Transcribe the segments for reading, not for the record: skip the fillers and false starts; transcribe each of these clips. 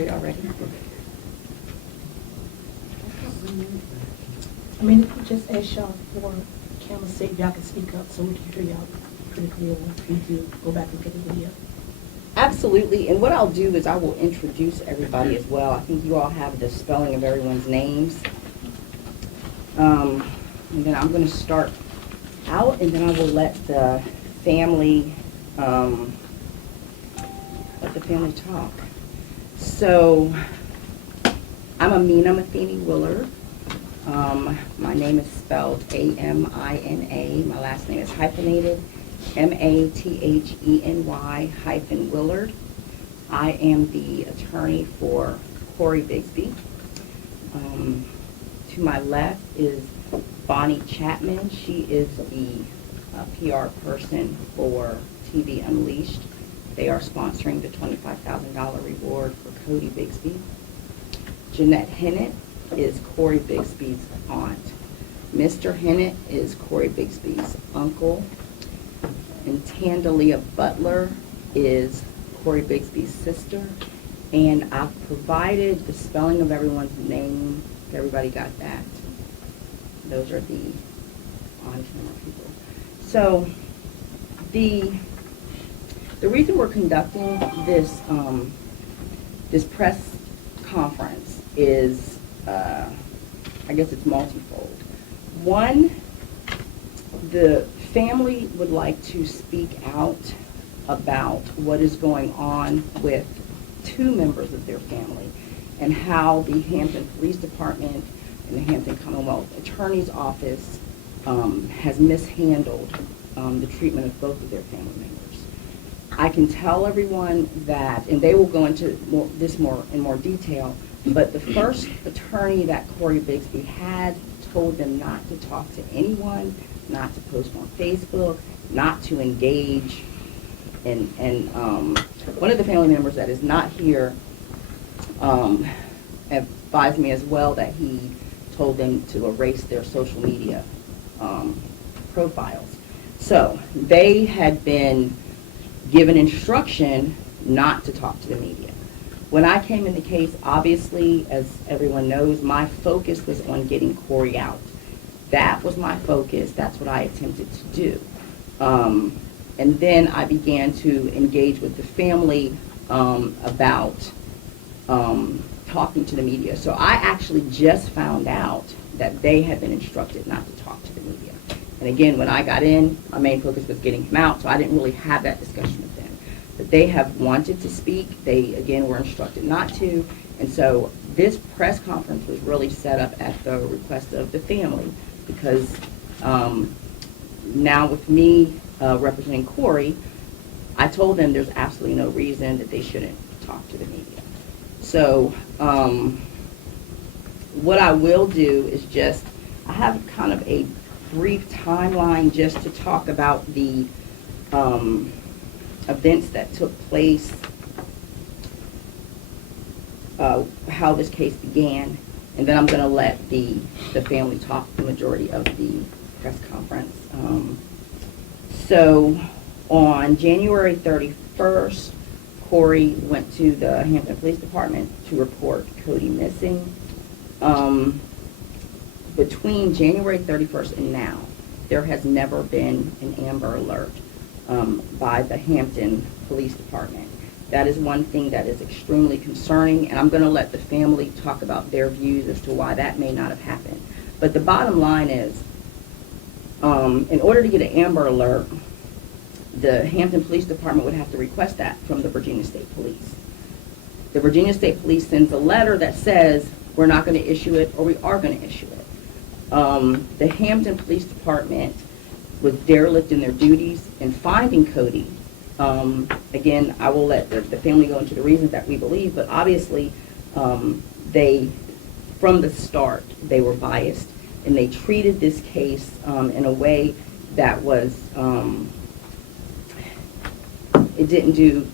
secretary already. I mean, if we just ask y'all for camera's sake, y'all can speak up so we can hear y'all pretty clearly. We do go back and look at the video. Absolutely, and what I'll do is I will introduce everybody as well. I think you all have the spelling of everyone's names. And then I'm going to start out, and then I will let the family talk. So, I'm Amina Matheny Willard. My name is spelled A-M-I-N-A. My last name is hyphenated, M-A-T-H-E-N-Y -Willard. I am the attorney for Corey Bigsby. To my left is Bonnie Chapman. She is the PR person for TV Unleashed. They are sponsoring the $25,000 reward for Cody Bigsby. Jeanette Hennett is Corey Bigsby's aunt. Mr. Hennett is Corey Bigsby's uncle. And Tandalia Butler is Corey Bigsby's sister. And I've provided the spelling of everyone's name. Everybody got that? Those are the on-camera people. So the reason we're conducting this this press conference is, I guess it's multifold. One, the family would like to speak out about what is going on with two members of their family and how the Hampton Police Department and the Hampton Commonwealth Attorney's Office has mishandled the treatment of both of their family members. I can tell everyone that, and they will go into this in more detail, but the first attorney that Corey Bigsby had told them not to talk to anyone, not to post on Facebook, not to engage. And one of the family members that is not here advised me as well that he told them to erase their social media profiles. So they had been given instruction not to talk to the media. When I came in the case, obviously, as everyone knows, my focus was on getting Corey out. That was my focus. That's what I attempted to do. And then I began to engage with the family about talking to the media. So I actually just found out that they had been instructed not to talk to the media. And again, when I got in, my main focus was getting him out, so I didn't really have that discussion with them. But they have wanted to speak. They, again, were instructed not to. And so this press conference was really set up at the request of the family because now with me representing Corey, I told them there's absolutely no reason that they shouldn't talk to the media. So what I will do is just, I have kind of a brief timeline just to talk about the events that took place, how this case began, and then I'm going to let the family talk the majority of the press conference. So on January 31st, Corey went to the Hampton Police Department to report Cody missing. Between January 31st and now, there has never been an Amber Alert by the Hampton Police Department. That is one thing that is extremely concerning, and I'm going to let the family talk about their views as to why that may not have happened. But the bottom line is, in order to get an Amber Alert, the Hampton Police Department would have to request that from the Virginia State Police. The Virginia State Police sends a letter that says we're not going to issue it or we are going to issue it. The Hampton Police Department was derelict in their duties in finding Cody. Again, I will let the family go into the reasons that we believe, but obviously they, from the start, they were biased, and they treated this case in a way that was, it didn't do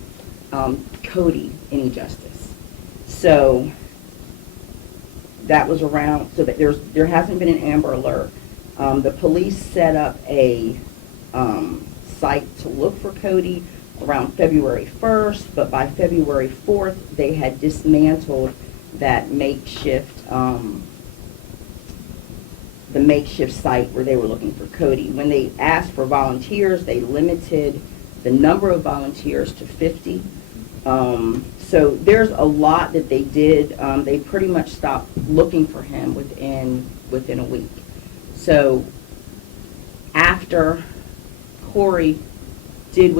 Cody any justice. So that was around, so that there hasn't been an Amber Alert. The police set up a site to look for Cody around February 1st, but by February 4th, they had dismantled that the makeshift site where they were looking for Cody. When they asked for volunteers, they limited the number of volunteers to 50. So there's a lot that they did. They pretty much stopped looking for him within a week. So after Corey did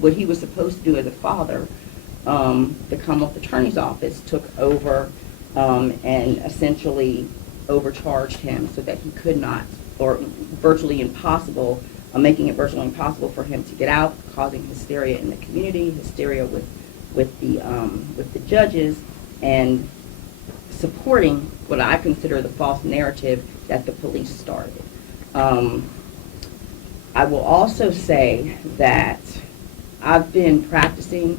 what he was supposed to do as a father, the Commonwealth Attorney's Office took over and essentially overcharged him so that he could not, or virtually impossible, making it virtually impossible for him to get out, causing hysteria in the community, hysteria with the judges, and supporting what I consider the false narrative that the police started. I will also say that I've been practicing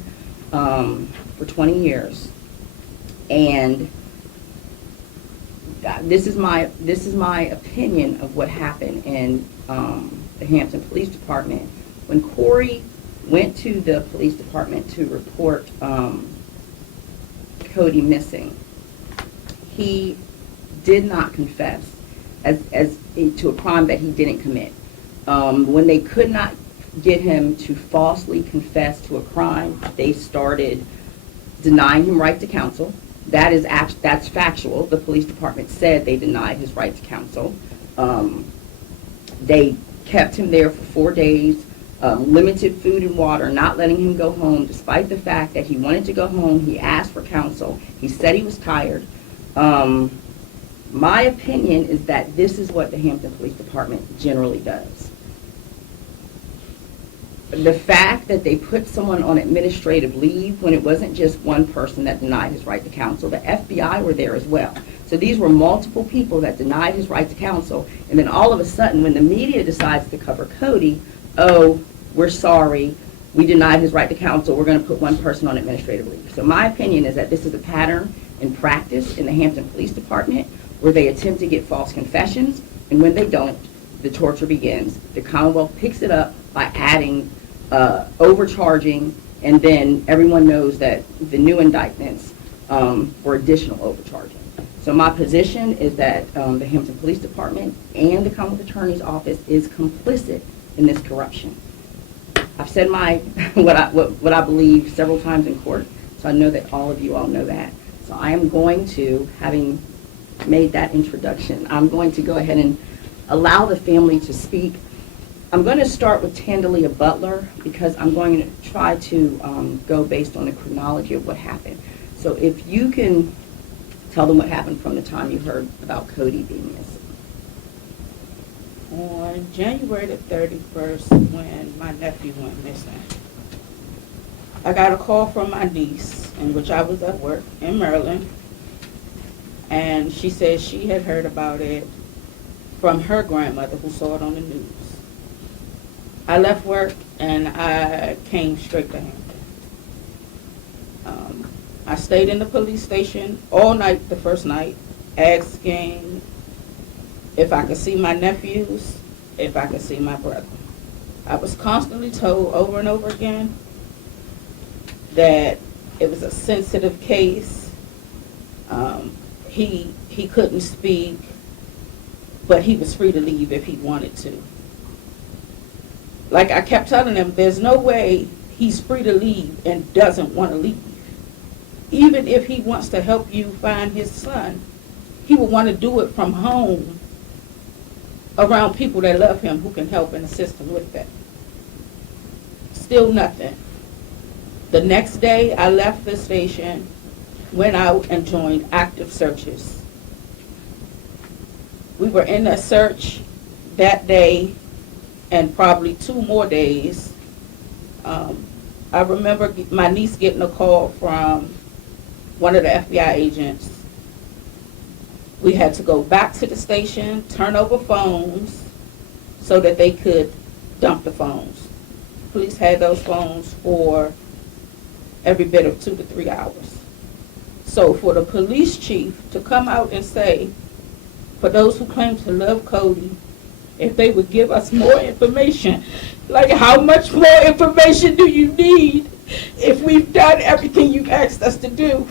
for 20 years, and this is my opinion of what happened in the Hampton Police Department. When Corey went to the police department to report Cody missing, he did not confess as to a crime that he didn't commit. When they could not get him to falsely confess to a crime, they started denying him right to counsel. That's factual. The police department said they denied his right to counsel. They kept him there for 4 days, limited food and water, not letting him go home, despite the fact that he wanted to go home. He asked for counsel. He said he was tired. My opinion is that this is what the Hampton Police Department generally does. The fact that they put someone on administrative leave when it wasn't just one person that denied his right to counsel, the FBI were there as well. So these were multiple people that denied his right to counsel, and then all of a sudden when the media decides to cover Cody, oh, we're sorry, we denied his right to counsel, we're going to put one person on administrative leave. So my opinion is that this is a pattern in practice in the Hampton Police Department where they attempt to get false confessions, and when they don't, the torture begins. The Commonwealth picks it up by adding overcharging, and then everyone knows that the new indictments were additional overcharging. So my position is that the Hampton Police Department and the Commonwealth Attorney's Office is complicit in this corruption. I've said what I believe several times in court, so I know that all of you all know that. So I am going to, having made that introduction, I'm going to go ahead and allow the family to speak. I'm going to start with Tandalia Butler because I'm going to try to go based on the chronology of what happened. So if you can tell them what happened from the time you heard about Cody being missing. On January the 31st, when my nephew went missing, I got a call from my niece, in which I was at work in Maryland, and she said she had heard about it from her grandmother who saw it on the news. I left work and I came straight to Hampton. I stayed in the police station all night the first night, asking if I could see my nephews, if I could see my brother. I was constantly told over and over again that it was a sensitive case. He couldn't speak, but he was free to leave if he wanted to. Like I kept telling them, there's no way he's free to leave and doesn't want to leave. Even if he wants to help you find his son, he will want to do it from home around people that love him who can help and assist him with that. Still nothing. The next day I left the station, went out and joined active searches. We were in a search that day and probably 2 more days. I remember my niece getting a call from one of the FBI agents. We had to go back to the station, turn over phones so that they could dump the phones. Police had those phones for every bit of 2 to 3 hours. So for the police chief to come out and say, for those who claim to love Cody, if they would give us more information. Like, how much more information do you need if we've done everything you've asked us to do?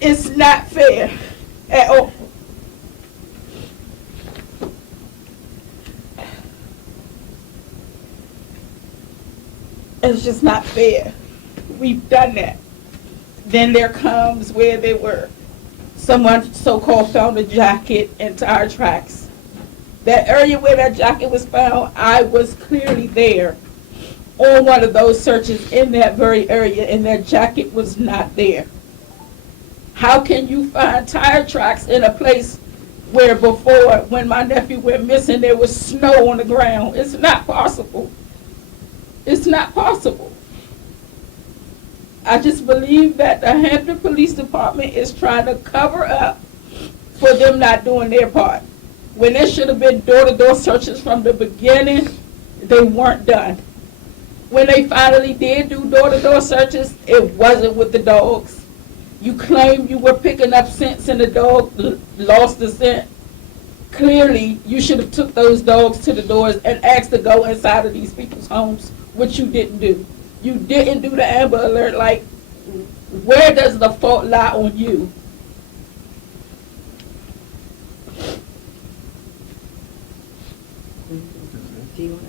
It's not fair at all. It's just not fair. We've done that. Then there comes where they were. Someone so-called found a jacket in tire tracks. That area where that jacket was found, I was clearly there on one of those searches in that very area, and that jacket was not there. How can you find tire tracks in a place where before, when my nephew went missing, there was snow on the ground? It's not possible. It's not possible. I just believe that the Hampton Police Department is trying to cover up for them not doing their part. When there should have been door-to-door searches from the beginning, they weren't done. When they finally did do door-to-door searches, it wasn't with the dogs. You claimed you were picking up scents and the dog lost the scent. Clearly, you should have took those dogs to the doors and asked to go inside of these people's homes, which you didn't do. You didn't do the Amber Alert. Like, where does the fault lie on you? Do you want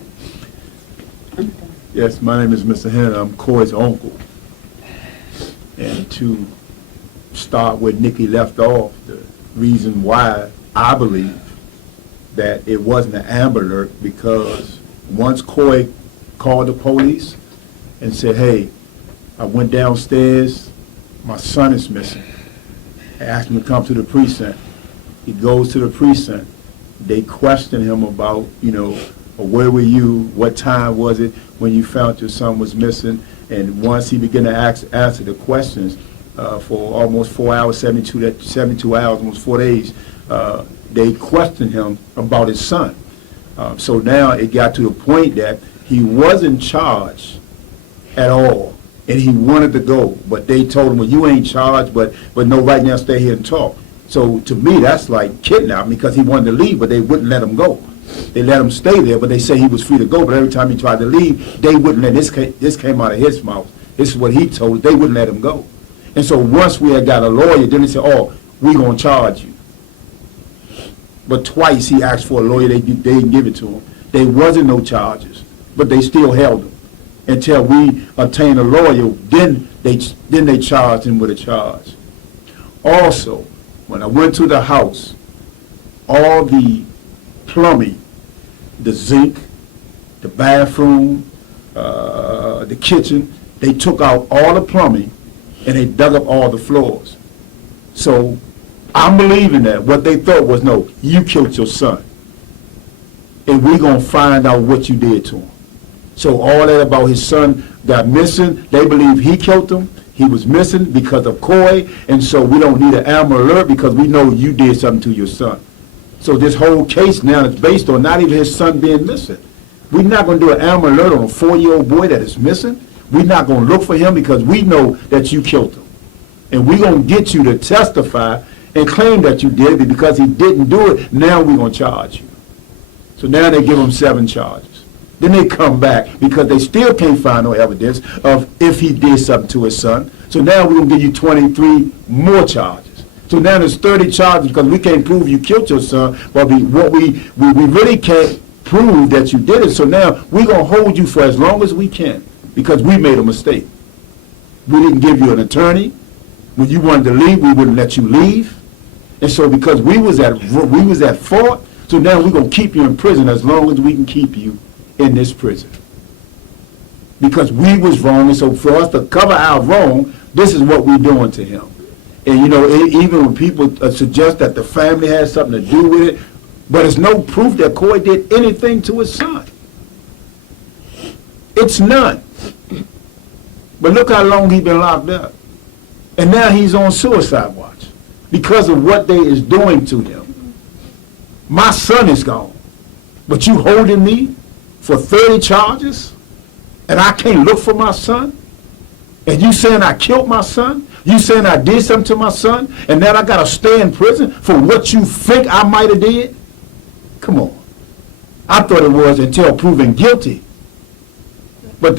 to? Yes, my name is Mr. Henry. I'm Corey's uncle. And to start where Nikki left off, the reason why I believe that it wasn't an Amber Alert, because once Corey called the police and said, hey, I went downstairs, my son is missing. I asked him to come to the precinct. He goes to the precinct. They question him about, where were you, what time was it when you found your son was missing? And once he began to answer the questions for almost 4 hours, 72 hours, almost 4 days, they questioned him about his son. So now it got to the point that he wasn't charged at all, and he wanted to go, but they told him, well, you ain't charged, but no, right now stay here and talk. So to me, that's like kidnapping, because he wanted to leave, but they wouldn't let him go. They let him stay there, but they say he was free to go, but every time he tried to leave, they wouldn't let him. This came out of his mouth. This is what he told. They wouldn't let him go. And so once we had got a lawyer, then they said, oh, we're going to charge you. But twice he asked for a lawyer, they didn't give it to him. There wasn't no charges, but they still held him until we obtained a lawyer. Then they charged him with a charge. Also, when I went to the house, all the plumbing, the zinc, the bathroom, the kitchen, they took out all the plumbing and they dug up all the floors. So I'm believing that what they thought was, no, you killed your son, and we're going to find out what you did to him. So all that about his son got missing, they believe he killed him. He was missing because of Coy, and so we don't need an Amber Alert because we know you did something to your son. So this whole case now is based on not even his son being missing. We're not going to do an Amber Alert on a 4-year-old boy that is missing. We're not going to look for him because we know that you killed him. And we're going to get you to testify and claim that you did it, because he didn't do it. Now we're going to charge you. So now they give him 7 charges. Then they come back because they still can't find no evidence of if he did something to his son. So now we're going to give you 23 more charges. So now there's 30 charges because we can't prove you killed your son, but we really can't prove that you did it. So now we're going to hold you for as long as we can because we made a mistake. We didn't give you an attorney. When you wanted to leave, we wouldn't let you leave. And so because we was at fault, so now we're going to keep you in prison as long as we can keep you in this prison. Because we was wrong, and so for us to cover our wrong, this is what we're doing to him. And even when people suggest that the family has something to do with it, but there's no proof that Coy did anything to his son. It's none. But look how long he's been locked up. And now he's on suicide watch because of what they is doing to him. My son is gone, but you holding me for 30 charges, and I can't look for my son? And you saying I killed my son? You saying I did something to my son, and now I got to stay in prison for what you think I might have did? Come on. I thought it was until proven guilty. But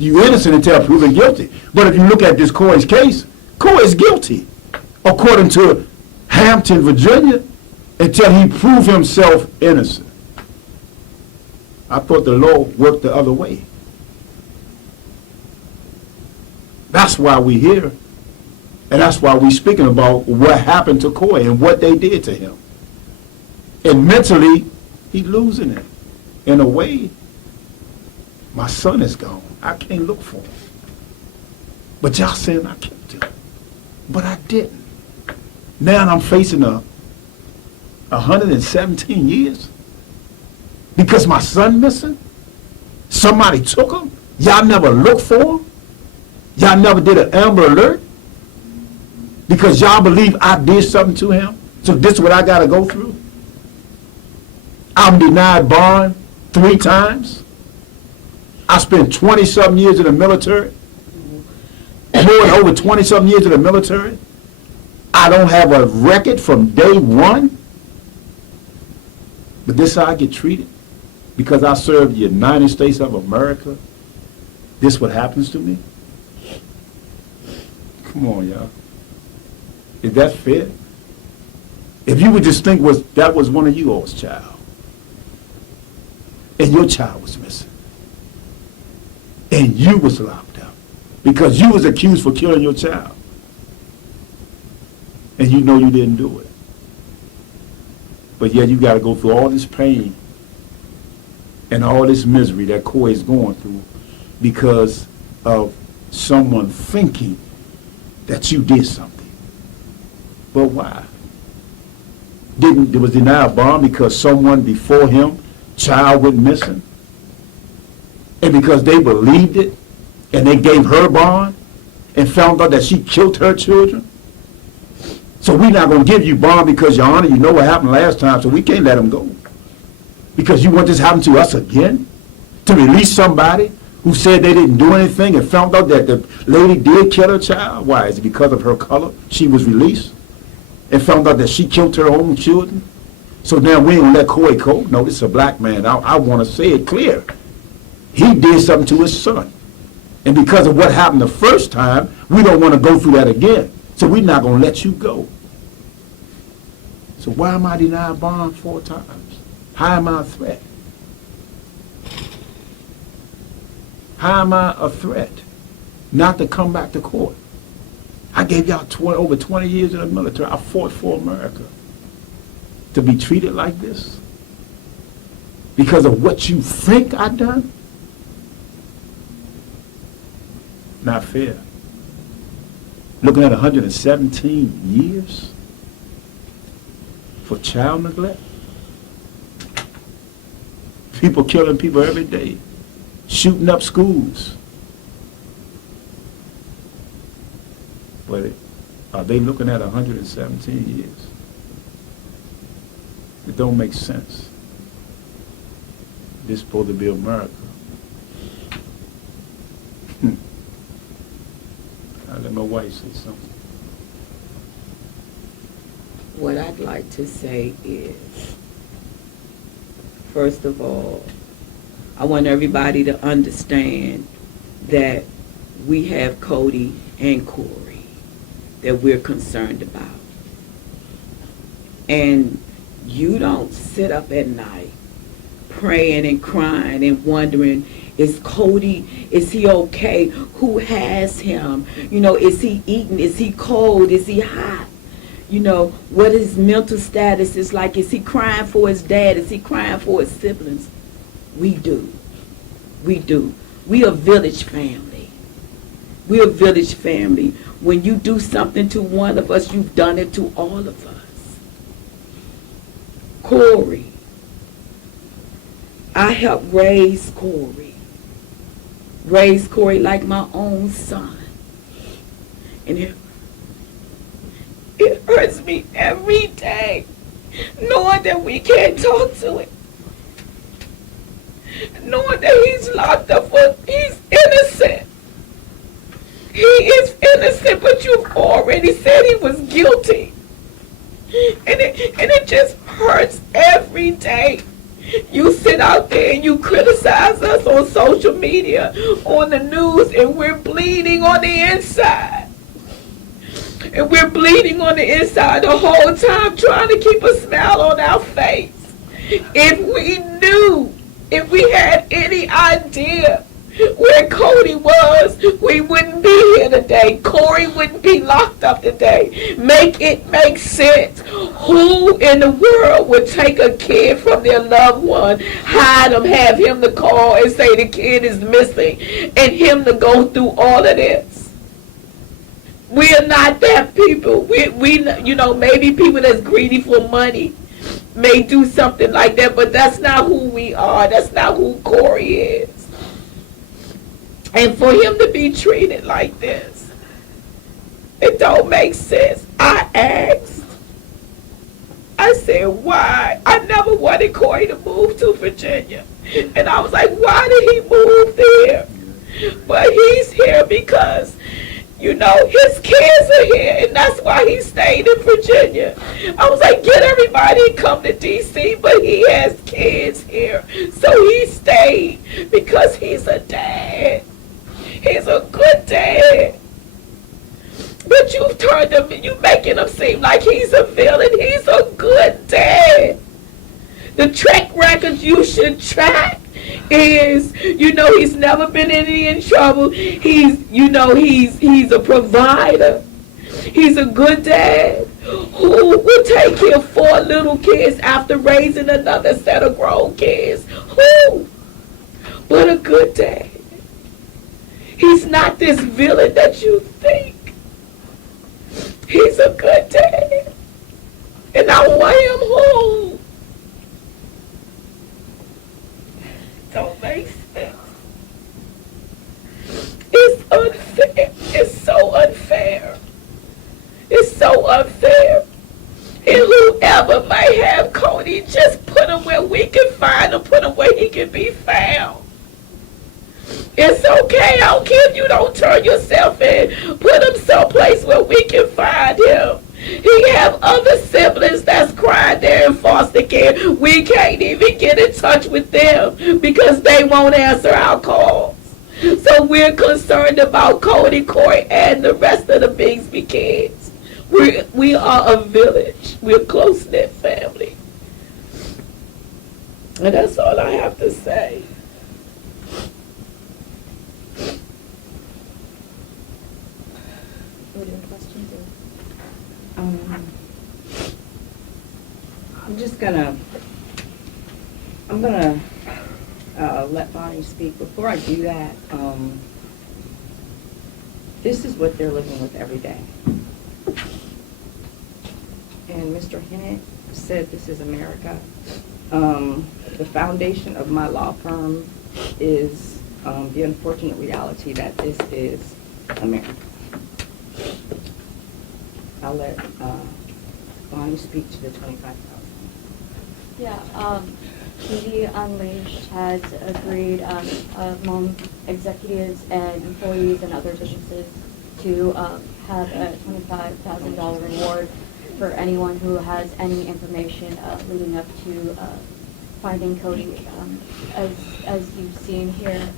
you innocent until proven guilty. But if you look at this Corey's case, Corey is guilty, according to Hampton, Virginia, until he proved himself innocent. I thought the law worked the other way. That's why we're here. And that's why we're speaking about what happened to Corey and what they did to him. And mentally, he's losing it. In a way, my son is gone. I can't look for him. But y'all saying I killed him. But I didn't. Now I'm facing 117 years because my son missing. Somebody took him. Y'all never looked for him. Y'all never did an Amber Alert because y'all believe I did something to him. So this is what I got to go through. I'm denied bond 3 times. I spent 20-something years in the military. More than over 20-something years in the military. I don't have a record from day one. But this is how I get treated. Because I served the United States of America. This what happens to me? Come on, y'all. Is that fair? If you would just think that was one of you all's child. And your child was missing. And you was locked up. Because you was accused for killing your child. And you know you didn't do it. But yet you got to go through all this pain and all this misery that Corey's going through because of someone thinking that you did something. But why? There was denied bond because someone before him, child went missing? And because they believed it and they gave her bond and found out that she killed her children? So we're not going to give you bond because, Your Honor, you know what happened last time, so we can't let them go. Because you want this to happen to us again? To release somebody who said they didn't do anything and found out that the lady did kill her child? Why? Is it because of her color she was released? And found out that she killed her own children? So now we ain't going to let Corey go? No, this is a black man. I want to say it clear. He did something to his son. And because of what happened the first time, we don't want to go through that again. So we're not going to let you go. So why am I denied bond 4 times? How am I a threat? How am I a threat not to come back to court? I gave y'all over 20 years in the military. I fought for America. To be treated like this? Because of what you think I done? Not fair. Looking at 117 years for child neglect. People killing people every day. Shooting up schools. But are they looking at 117 years? It don't make sense. This is supposed to be America. I'll let my wife say something. What I'd like to say is, first of all, I want everybody to understand that we have Cody and Corey that we're concerned about. And you don't sit up at night praying and crying and wondering, is Cody, is he okay? Who has him? You know, is he eating? Is he cold? Is he hot? You know, what his mental status is like. Is he crying for his dad? Is he crying for his siblings? We do. We do. We a village family. We a village family. When you do something to one of us, you've done it to all of us. Corey. I helped raise Corey. Raise Corey like my own son. And it hurts me every day knowing that we can't talk to him. Knowing that he's locked up for, he's innocent. He is innocent, but you've already said he was guilty. And it just hurts every day You sit out there and you criticize us on social media, on the news, and we're bleeding on the inside. And we're bleeding on the inside the whole time, trying to keep a smile on our face. If we knew, if we had any idea where Cody was, we wouldn't be here today. Corey wouldn't be locked up today. Make it make sense. Who in the world would take a kid from their loved one, hide him, have him to call and say the kid is missing, and him to go through all of this? We are not that people. We maybe people that's greedy for money may do something like that, but that's not who we are. That's not who Corey is. And for him to be treated like this, it don't make sense. I asked. I said, why? I never wanted Corey to move to Virginia. And I was like, why did he move there? But he's here because, his kids are here, and that's why he stayed in Virginia. I was like, get everybody and come to D.C., but he has kids here. So he stayed because he's a dad. He's a good dad. But you've turned him, you making him seem like he's a villain. He's a good dad. The track record you should track is, he's never been in trouble. He's a provider. He's a good dad who will take care of 4 little kids after raising another set of grown kids. Who? But a good dad. He's not this villain that you think. He's a good dad. And I want him home. Don't make sense. It's unfair. It's so unfair. It's so unfair. And whoever might have Cody, just put him where we can find him, put him where he can be found. It's okay. I don't care if you don't turn yourself in. Put him someplace where we can find him. He have other siblings that's crying there in foster care. We can't even get in touch with them because they won't answer our calls. So we're concerned about Cody, Corey, and the rest of the Bigsby kids. We are a village. We're a close-knit family. And that's all I have to say. Are there questions? I'm gonna let Bonnie speak. Before I do that, this is what they're living with every day. And Mr. Hennett said this is America. The foundation of my law firm is the unfortunate reality that this is America. I'll let Bonnie speak to the $25,000. Yeah, TV Unleashed has agreed among executives and employees and other businesses to have a $25,000 reward for anyone who has any information leading up to finding Cody. As you've seen here,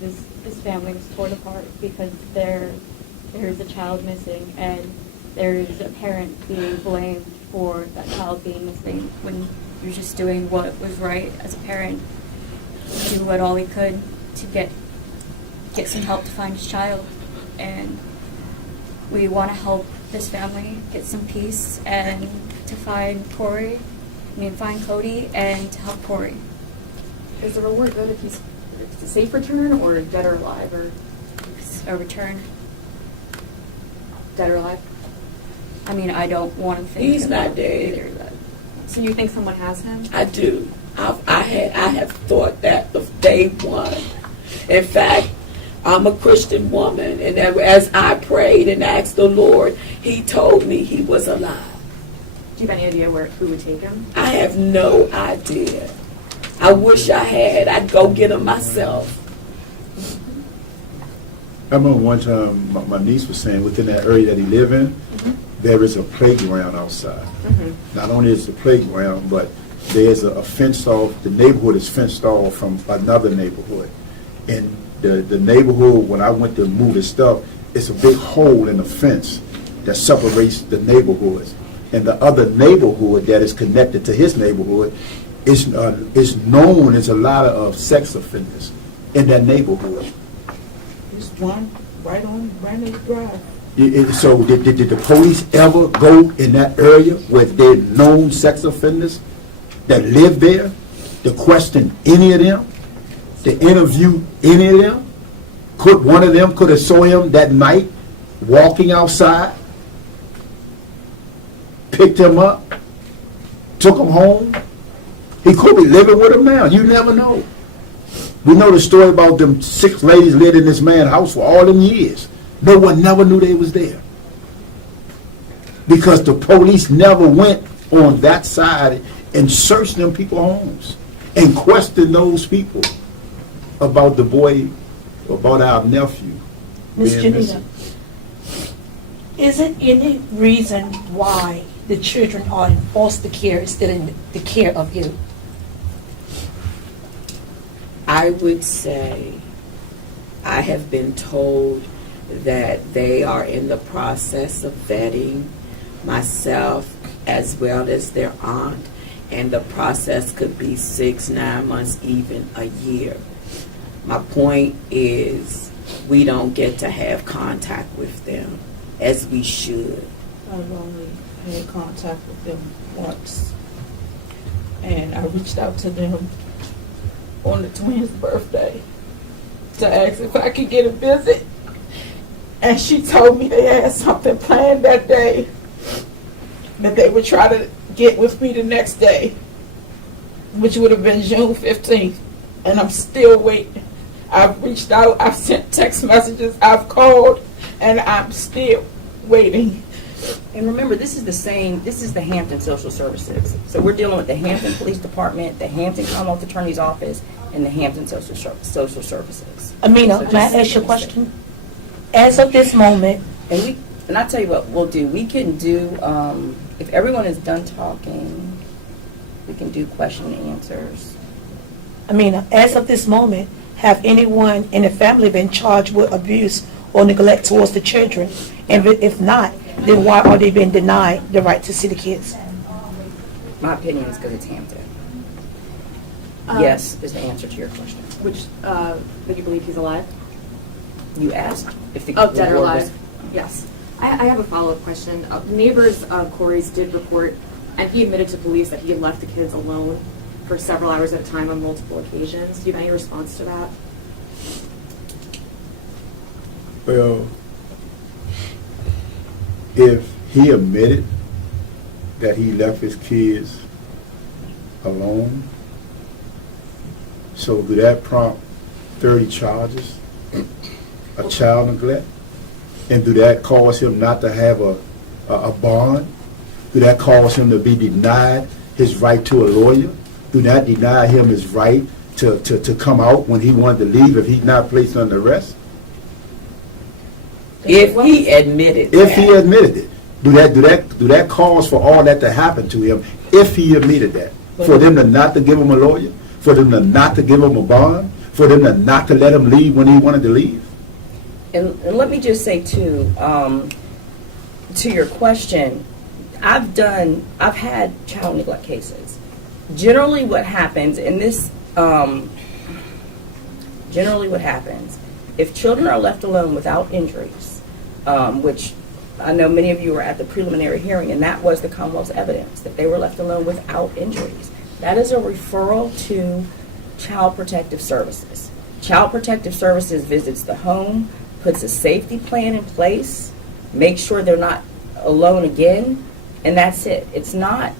this family is torn apart because there's a child missing and there's a parent being blamed for that child being missing when you're just doing what was right as a parent. Do what all he could to get some help to find his child, and we want to help this family get some peace and to find Cody and to help Corey. Is the reward good if it's a safe return or dead or alive, or A return. dead or alive? I mean, I don't want to think He's about not dead. either of that. So you think someone has him? I do. I have thought that of day one. In fact, I'm a Christian woman, and as I prayed and asked the Lord, He told me he was alive. Do you have any idea who would take him? I have no idea. I wish I had. I'd go get him myself. I remember one time my niece was saying within that area that he lived in, there is a playground outside. Not only is it a playground, but there's a fenced off, the neighborhood is fenced off from another neighborhood. And the neighborhood, when I went to move his stuff, it's a big hole in the fence that separates the neighborhoods. And the other neighborhood that is connected to his neighborhood is known as a lot of sex offenders in that neighborhood. There's one right on Brandon Drive. So did the police ever go in that area where they're known sex offenders that live there to question any of them, to interview any of them? Could one of them could have saw him that night walking outside, picked him up, took him home? He could be living with him now. You never know. We know the story about them 6 ladies lived in this man's house for all them years. No one never knew they was there. Because the police never went on that side and searched them people's homes and questioned those people about the boy, about our nephew Ms. being Janita, missing. is it any reason why the children are in foster care instead of the care of you? I would say I have been told that they are in the process of vetting myself as well as their aunt, and the process could be 6, 9 months, even a year. My point is we don't get to have contact with them as we should. I've only had contact with them once. And I reached out to them on the twins' birthday to ask if I could get a visit. And she told me they had something planned that day, that they would try to get with me the next day, which would have been June 15th. And I'm still waiting. I've reached out, I've sent text messages, I've called, and I'm still waiting. And remember, this is the Hampton Social Services. So we're dealing with the Hampton Police Department, the Hampton Commonwealth Attorney's Office, and the Hampton Social Services. Amina, So may I just- ask you a question? As of this moment, And I'll tell you what we'll do. We can do, if everyone is done talking, we can do question and answers. Amina, as of this moment, have anyone in the family been charged with abuse or neglect towards the children? And if not, then why are they being denied the right to see the kids? My opinion is because it's Hampton. Um, Yes is the answer to your question. Which, that you believe he's alive? You asked if the Oh, dead or reward was- alive? Yes. I have a follow-up question. Neighbors of Corey's did report, and he admitted to police that he had left the kids alone for several hours at a time on multiple occasions. Do you have any response to that? Well, if he admitted that he left his kids alone, so do that prompt 30 charges of child neglect? And do that cause him not to have a bond? Do that cause him to be denied his right to a lawyer? Do that deny him his right to come out when he wanted to leave if he's not placed under arrest? If he admitted If he that. admitted it, do that cause for all that to happen to him if he admitted that? For them to not to give him a lawyer? For them to not to give him a bond? For them to not to let him leave when he wanted to leave? And let me just say too, to your question, I've had child neglect cases. Generally what happens, generally what happens, if children are left alone without injuries, which I know many of you were at the preliminary hearing, and that was the Commonwealth's evidence, that they were left alone without injuries. That is a referral to Child Protective Services. Child Protective Services visits the home, puts a safety plan in place, makes sure they're not alone again, and that's it. It's not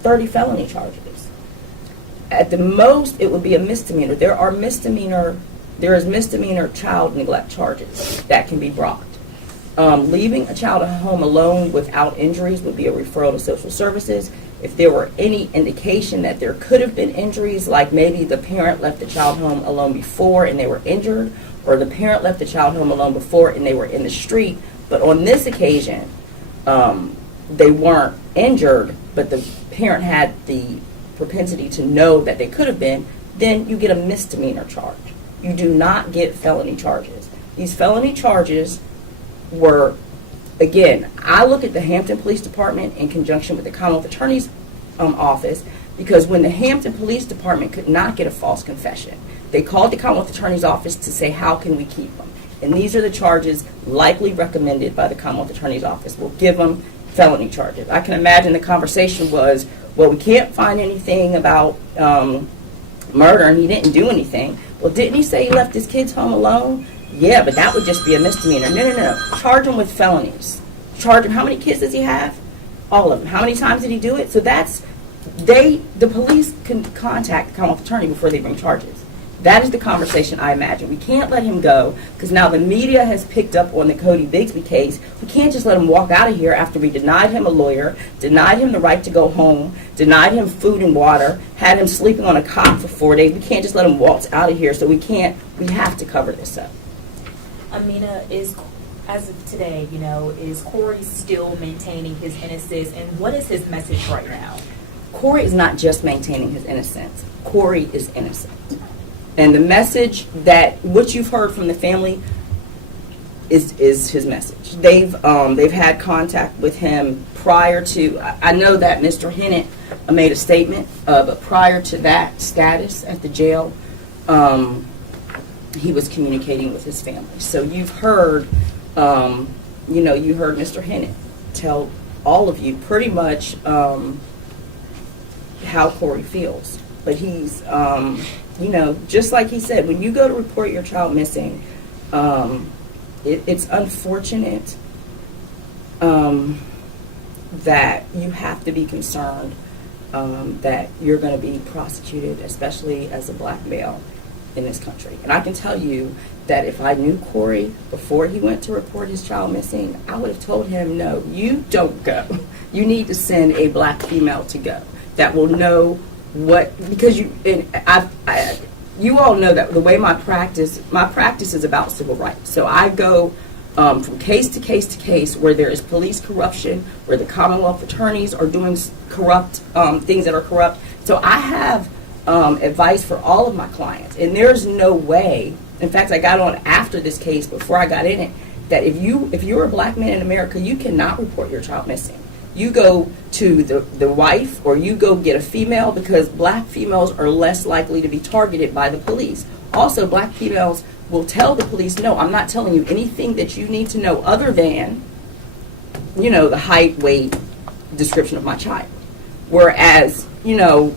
30 felony charges. At the most, it would be a misdemeanor. There is misdemeanor child neglect charges that can be brought. Leaving a child at home alone without injuries would be a referral to social services. If there were any indication that there could have been injuries, like maybe the parent left the child home alone before and they were injured, or the parent left the child home alone before and they were in the street, but on this occasion, they weren't injured, but the parent had the propensity to know that they could have been, then you get a misdemeanor charge. You do not get felony charges. These felony charges were, again, I look at the Hampton Police Department in conjunction with the Commonwealth Attorney's office, because when the Hampton Police Department could not get a false confession, they called the Commonwealth Attorney's office to say, how can we keep them? And these are the charges likely recommended by the Commonwealth Attorney's office. We'll give them felony charges. I can imagine the conversation was, well, we can't find anything about murder and he didn't do anything. Well, didn't he say he left his kids home alone? Yeah, but that would just be a misdemeanor. No. Charge him with felonies. Charge him. How many kids does he have? All of them. How many times did he do it? So that's, the police can contact the Commonwealth Attorney before they bring charges. That is the conversation I imagine. We can't let him go because now the media has picked up on the Cody Bigsby case. We can't just let him walk out of here after we denied him a lawyer, denied him the right to go home, denied him food and water, had him sleeping on a cot for 4 days. We can't just let him waltz out of here, so we have to cover this up. Amina, as of today, is Corey still maintaining his innocence, and what is his message right now? Corey is not just maintaining his innocence. Corey is innocent. And the message that, what you've heard from the family is his message. They've had contact with him prior to, I know that Mr. Hennett made a statement, but prior to that status at the jail, he was communicating with his family. So you've heard, you heard Mr. Hennett tell all of you pretty much how Corey feels. But he's, just like he said, when you go to report your child missing, it's unfortunate that you have to be concerned that you're going to be prosecuted, especially as a black male in this country. And I can tell you that if I knew Corey before he went to report his child missing, I would have told him, no, you don't go. You need to send a black female to go that will know what, because you all know that the way my practice is about civil rights. So I go from case to case to case where there is police corruption, where the Commonwealth attorneys are doing corrupt things that are corrupt. So I have advice for all of my clients, and there's no way. In fact, I got on after this case, before I got in it, that if you're a black man in America, you cannot report your child missing. You go to the wife, or you go get a female, because black females are less likely to be targeted by the police. Also, black females will tell the police, no, I'm not telling you anything that you need to know other than, the height, weight, description of my child. Whereas, the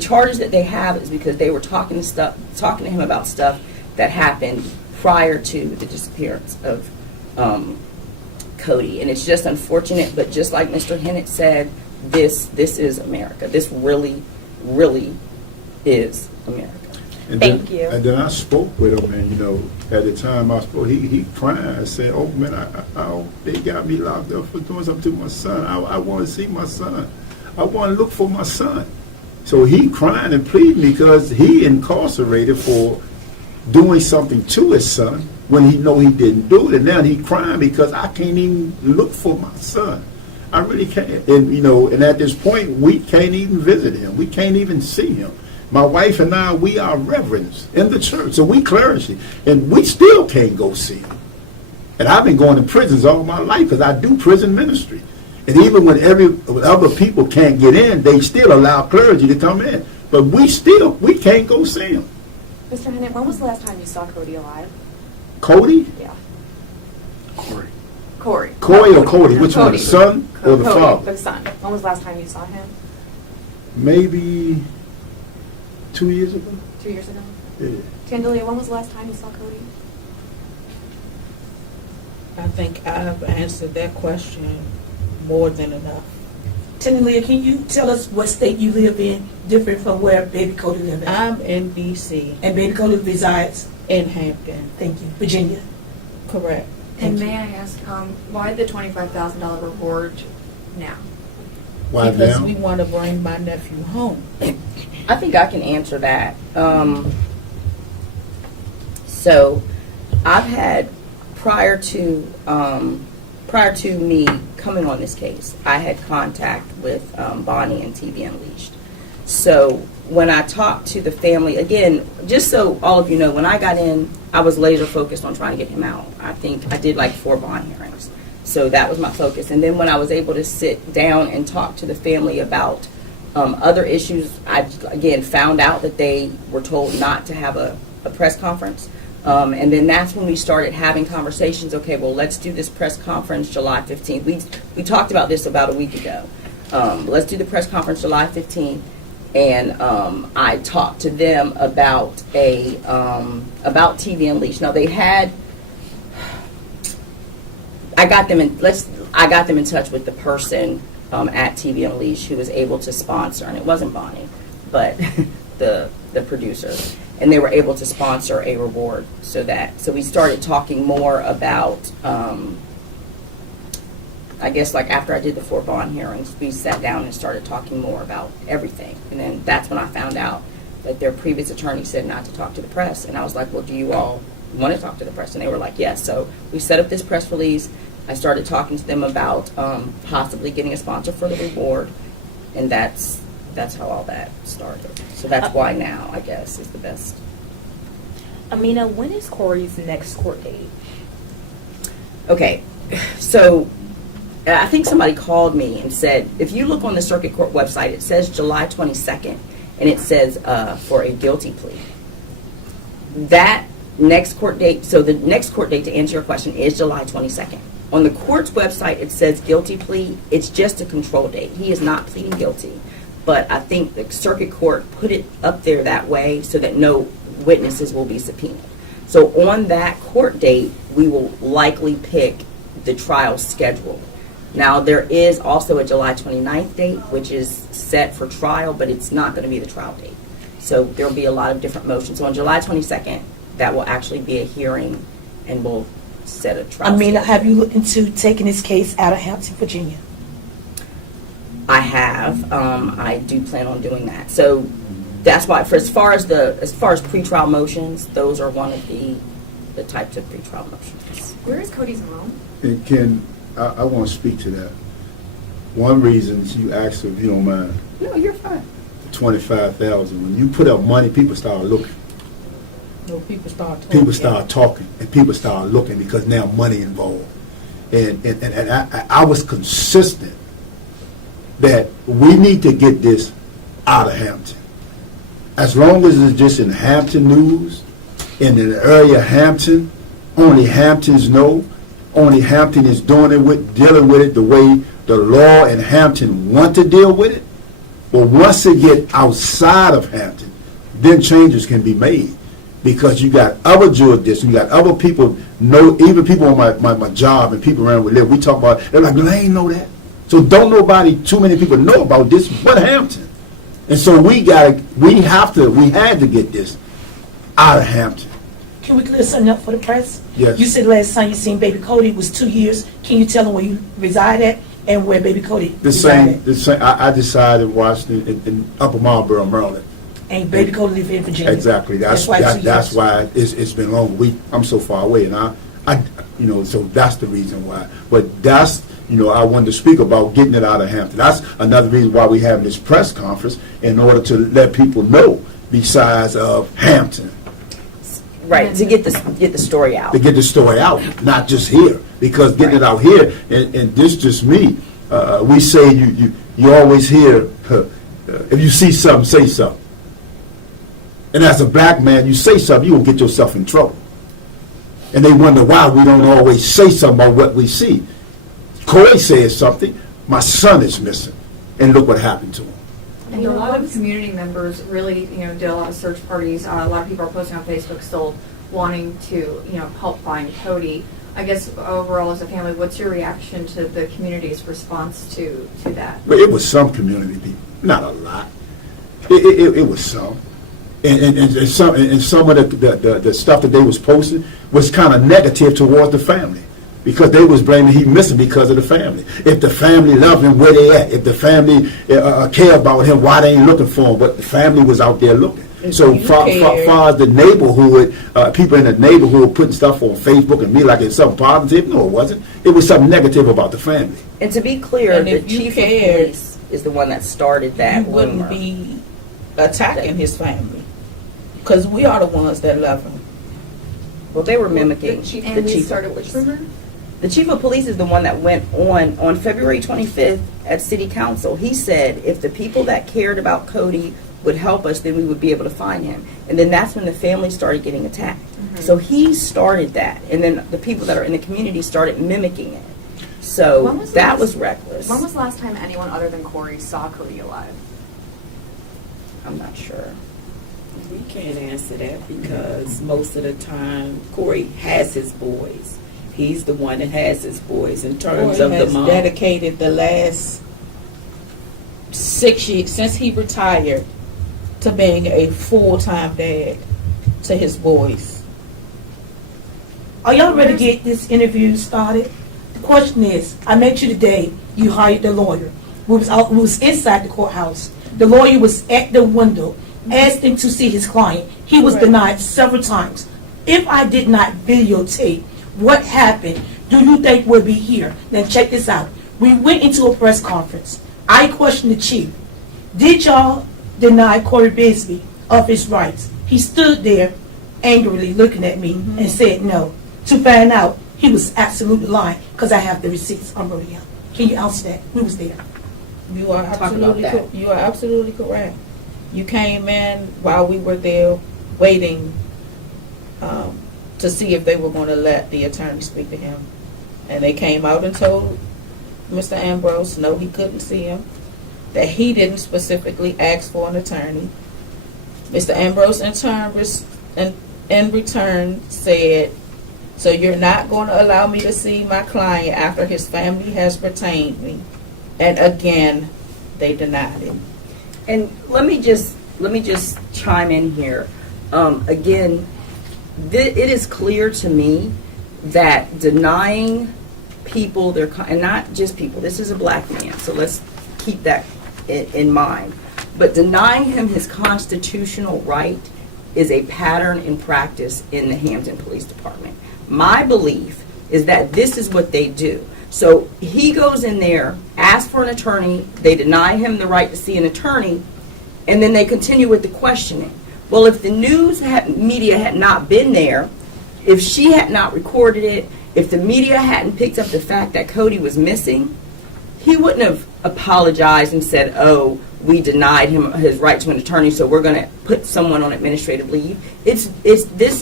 charges that they have is because they were talking to him about stuff that happened prior to the disappearance of Cody. And it's just unfortunate, but just like Mr. Hennett said, this is America. This really, really is America. And Thank you. And then I spoke with him, and at the time I spoke, he cried. I said, "Oh man, they got me locked up for doing something to my son. I want to see my son. I want to look for my son." So he crying and pleading because he incarcerated for doing something to his son when he know he didn't do it, and now he crying because I can't even look for my son. I really can't. And and at this point we can't even visit him. We can't even see him. My wife and I, we are reverends in the church, so we clergy, and we still can't go see him. And I've been going to prisons all my life because I do prison ministry. And even when other people can't get in, they still allow clergy to come in. But we can't go see him. Mr. Hennett, when was the last time you saw Cody alive? Cody? Yeah. Corey. Corey. Corey or Cody? Which one, the Cody. son or the Cody, father? the son. When was the last time you saw him? Maybe 2 years ago. 2 years ago? Yeah. Tandalia, when was the last time you saw Cody? I think I've answered that question more than enough. Tandalia, can you tell us what state you live in, different from where baby Cody lives in? I'm in D.C. And baby Cody resides? in Hampton. Thank you. Virginia. Correct. And Thank may I ask, why the $25,000 reward now? Why Because now? we want to bring my nephew home. I think I can answer that. So I've had, prior to prior to me coming on this case, I had contact with Bonnie and TV Unleashed. So when I talked to the family, again, just so all of you know, when I got in, I was laser focused on trying to get him out. I think I did like 4 bond hearings. So that was my focus. And then when I was able to sit down and talk to the family about other issues, I, again, found out that they were told not to have a press conference. And then that's when we started having conversations. Okay, well, let's do this press conference July 15th. We talked about this about a week ago. Let's do the press conference July 15th. And I talked to them about about TV Unleashed. Now they had, I got them in touch with the person at TV Unleashed who was able to sponsor, and it wasn't Bonnie, but the producer, and they were able to sponsor a reward. So we started talking more about. I guess like after I did the 4 bond hearings, we sat down and started talking more about everything. And then that's when I found out that their previous attorney said not to talk to the press. And I was like, well, do you all want to talk to the press? And they were like, yes. So we set up this press release. I started talking to them about possibly getting a sponsor for the reward. And that's how all that started. So that's why now, I guess, is the best. Amina, when is Corey's next court date? Okay, so I think somebody called me and said, if you look on the circuit court website, it says July 22nd, and it says for a guilty plea. That next court date, so the next court date, to answer your question, is July 22nd. On the court's website, it says guilty plea. It's just a control date. He is not pleading guilty. But I think the circuit court put it up there that way so that no witnesses will be subpoenaed. So on that court date, we will likely pick the trial schedule. Now, there is also a July 29th date, which is set for trial, but it's not going to be the trial date. So there will be a lot of different motions. So on July 22nd, that will actually be a hearing, and we'll set a trial Amina, schedule. have you looked into taking this case out of Hampton, Virginia? I have. I do plan on doing that. So that's why, as far as pretrial motions, those are one of the types of pretrial motions. Where is Cody's mom? And Ken, I want to speak to that. One reason you asked, if you don't mind, No, you're fine. $25,000. When you put up money, people start looking. No, people start talking. People start talking, and people start looking because now money involved. And I was consistent that we need to get this out of Hampton. As long as it's just in Hampton news, in the area of Hampton, only Hamptons know. Only Hampton is dealing with it the way the law in Hampton want to deal with it. But once it get outside of Hampton, then changes can be made. Because you got other jurisdictions, you got other people know, even people on my job and people around where we live, we talk about, they're like, well, I ain't know that. So too many people know about this, but Hampton. And so we had to get this out of Hampton. Can we clear something up for the press? Yes. You said last time you seen Baby Cody was 2 years. Can you tell them where you reside at and where Baby Cody The reside same. I decided in Washington, in Upper Marlboro, Maryland. at? And Baby Cody live in Virginia. Exactly. That's why it's been long. I'm so far away, and I so that's the reason why. But that's, I wanted to speak about getting it out of Hampton. That's another reason why we have this press conference, in order to let people know, besides of Hampton. Right, to get the story out. To get the story out, not just here. Because getting it out here, and this just me, we say you always hear, if you see something, say something. And as a black man, you say something, you will get yourself in trouble. And they wonder why we don't always say something about what we see. Corey says something, my son is missing, and look what happened to him. And a lot of community members really, did a lot of search parties. A lot of people are posting on Facebook still wanting to, help find Cody. I guess overall as a family, what's your reaction to the community's response to that? But it was some community people, not a lot. It was some. And some of the stuff that they was posting was kind of negative towards the family, because they was blaming he missing because of the family. If the family love him, where they at? If the family care about him, why they ain't looking for him? But the family was out there looking. So You far cared. as the neighborhood, people in the neighborhood putting stuff on Facebook and me like it's something positive, no, it wasn't. It was something negative about the family. And to be clear, And the if you chief cared, of police is the one that started You that wouldn't rumor. be attacking his family. Because we are the ones that love him. Well, they were mimicking The chief the and we chief. started which rumor? The chief of police is the one that went on February 25th at city council. He said if the people that cared about Cody would help us, then we would be able to find him. And then that's when the family started getting attacked. So he started that, and then the people that are in the community started mimicking it. When So was the that last- was reckless. When was the last time anyone other than Corey saw Cody alive? I'm not sure. We can't answer that because most of the time Corey has his boys. He's the one that has his boys in terms Corey of the has mom. dedicated the last 6 years, since he retired, to being a full-time dad to his boys. Are y'all ready to get this interview started? The question is, I met you today, you hired the lawyer. We was inside the courthouse. The lawyer was at the window, asking to see his client. He was denied several times. If I did not videotape what happened, do you think we'll be here? Then check this out. We went into a press conference. I questioned the chief. Did y'all deny Corey Bigsby of his rights? He stood there angrily looking at me and said no. To find out, he was absolutely lying because I have the receipts on rodeo. Can you answer that? We was there. You are about absolutely that. you are absolutely correct. You came in while we were there waiting to see if they were going to let the attorney speak to him, and they came out and told Mr. Ambrose no, he couldn't see him, that he didn't specifically ask for an attorney. Mr. Ambrose in return said, so you're not going to allow me to see my client after his family has retained me. And again, they denied him. And let me just chime in here. Again, it is clear to me that denying people their and not just people. This is a black man, so let's keep that in mind. But denying him his constitutional right is a pattern in practice in the Hampton Police Department. My belief is that this is what they do. So he goes in there, asks for an attorney, they deny him the right to see an attorney, and then they continue with the questioning. Well, if the media had not been there, if she had not recorded it, if the media hadn't picked up the fact that Cody was missing, he wouldn't have apologized and said, oh, we denied him his right to an attorney, so we're going to put someone on administrative leave. This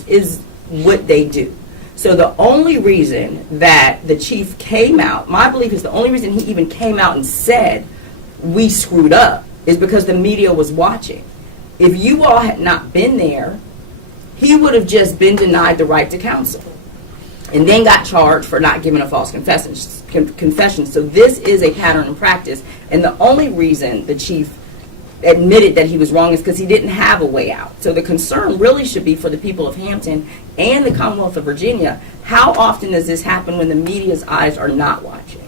is what they do. So the only reason that the chief came out, my belief is the only reason he even came out and said, we screwed up, is because the media was watching. If you all had not been there, he would have just been denied the right to counsel and then got charged for not giving a false confession. So this is a pattern in practice, and the only reason the chief admitted that he was wrong is because he didn't have a way out. So the concern really should be for the people of Hampton and the Commonwealth of Virginia. How often does this happen when the media's eyes are not watching?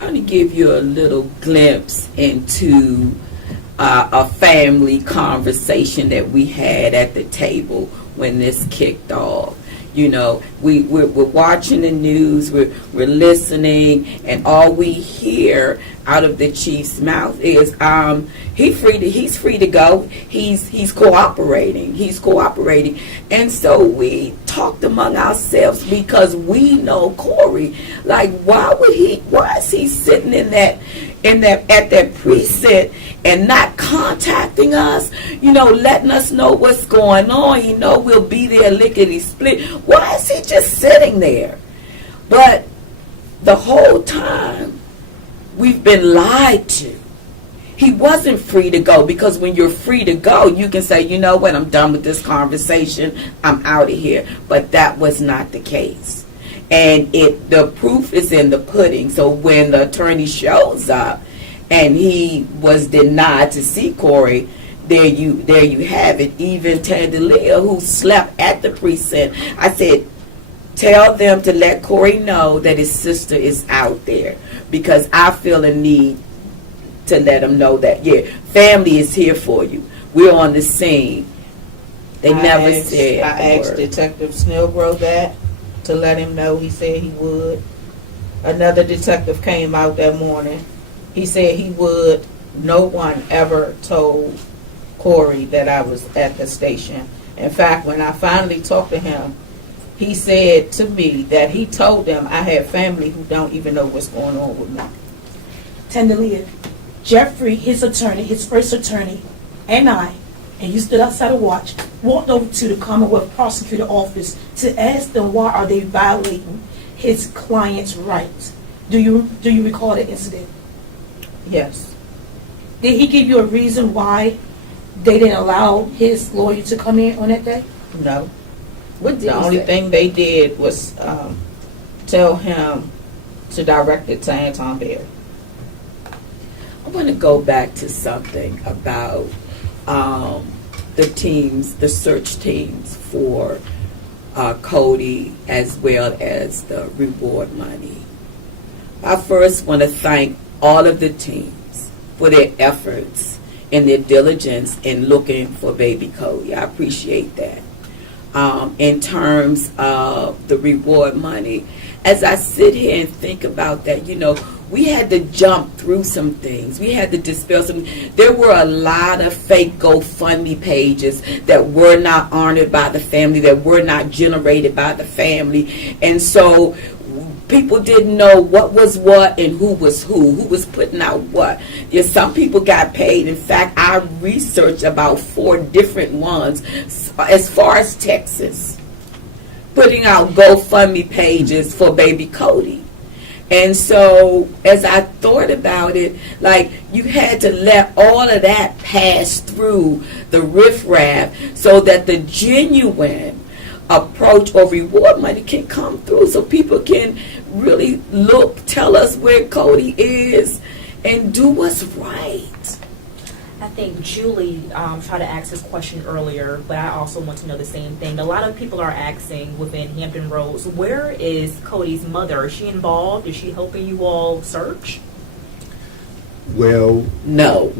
I'm going to give you a little glimpse into a family conversation that we had at the table when this kicked off. You know, we're watching the news, we're listening, and all we hear out of the chief's mouth is he's free to go. He's cooperating. And so we talked among ourselves because we know Corey. Like, why is he sitting at that precinct and not contacting us, letting us know what's going on? We'll be there lickety split. Why is he just sitting there? But the whole time we've been lied to. He wasn't free to go, because when you're free to go, you can say, you know what, I'm done with this conversation, I'm out of here. But that was not the case. And the proof is in the pudding. So when the attorney shows up and he was denied to see Corey, there you have it. Even Tandalia, who slept at the precinct, I said, tell them to let Corey know that his sister is out there, because I feel a need to let him know that, yeah, family is here for you. we're on the scene. They never I said the asked word. Detective Snellgrove that to let him know. He said he would. Another detective came out that morning. He said he would. No one ever told Corey that I was at the station. In fact, when I finally talked to him, he said to me that he told them I had family who don't even know what's going on with me. Tenderly, Jeffrey, his attorney, his first attorney, and I, and you stood outside to watch, walked over to the Commonwealth Prosecutor Office to ask them why are they violating his client's rights. Do you recall the incident? Yes. Did he give you a reason why they didn't allow his lawyer to come in on that day? No. What did The he only say? thing they did was tell him to direct it to Anton Berry. I want to go back to something about the teams, the search teams for Cody, as well as the reward money. I first want to thank all of the teams for their efforts and their diligence in looking for baby Cody. I appreciate that. In terms of the reward money, as I sit here and think about that, we had to jump through some things. We had to dispel some. There were a lot of fake GoFundMe pages that were not honored by the family, that were not generated by the family. And so people didn't know what was what and who was putting out what. Yes, some people got paid. In fact, I researched about 4 different ones as far as Texas, putting out GoFundMe pages for baby Cody. And so as I thought about it, like, you had to let all of that pass through the riffraff so that the genuine approach or reward money can come through, so people can really tell us where Cody is and do what's right. I think Julie tried to ask this question earlier, but I also want to know the same thing. A lot of people are asking within Hampton Roads, where is Cody's mother? Is she involved? Is she helping you all search? Well, No.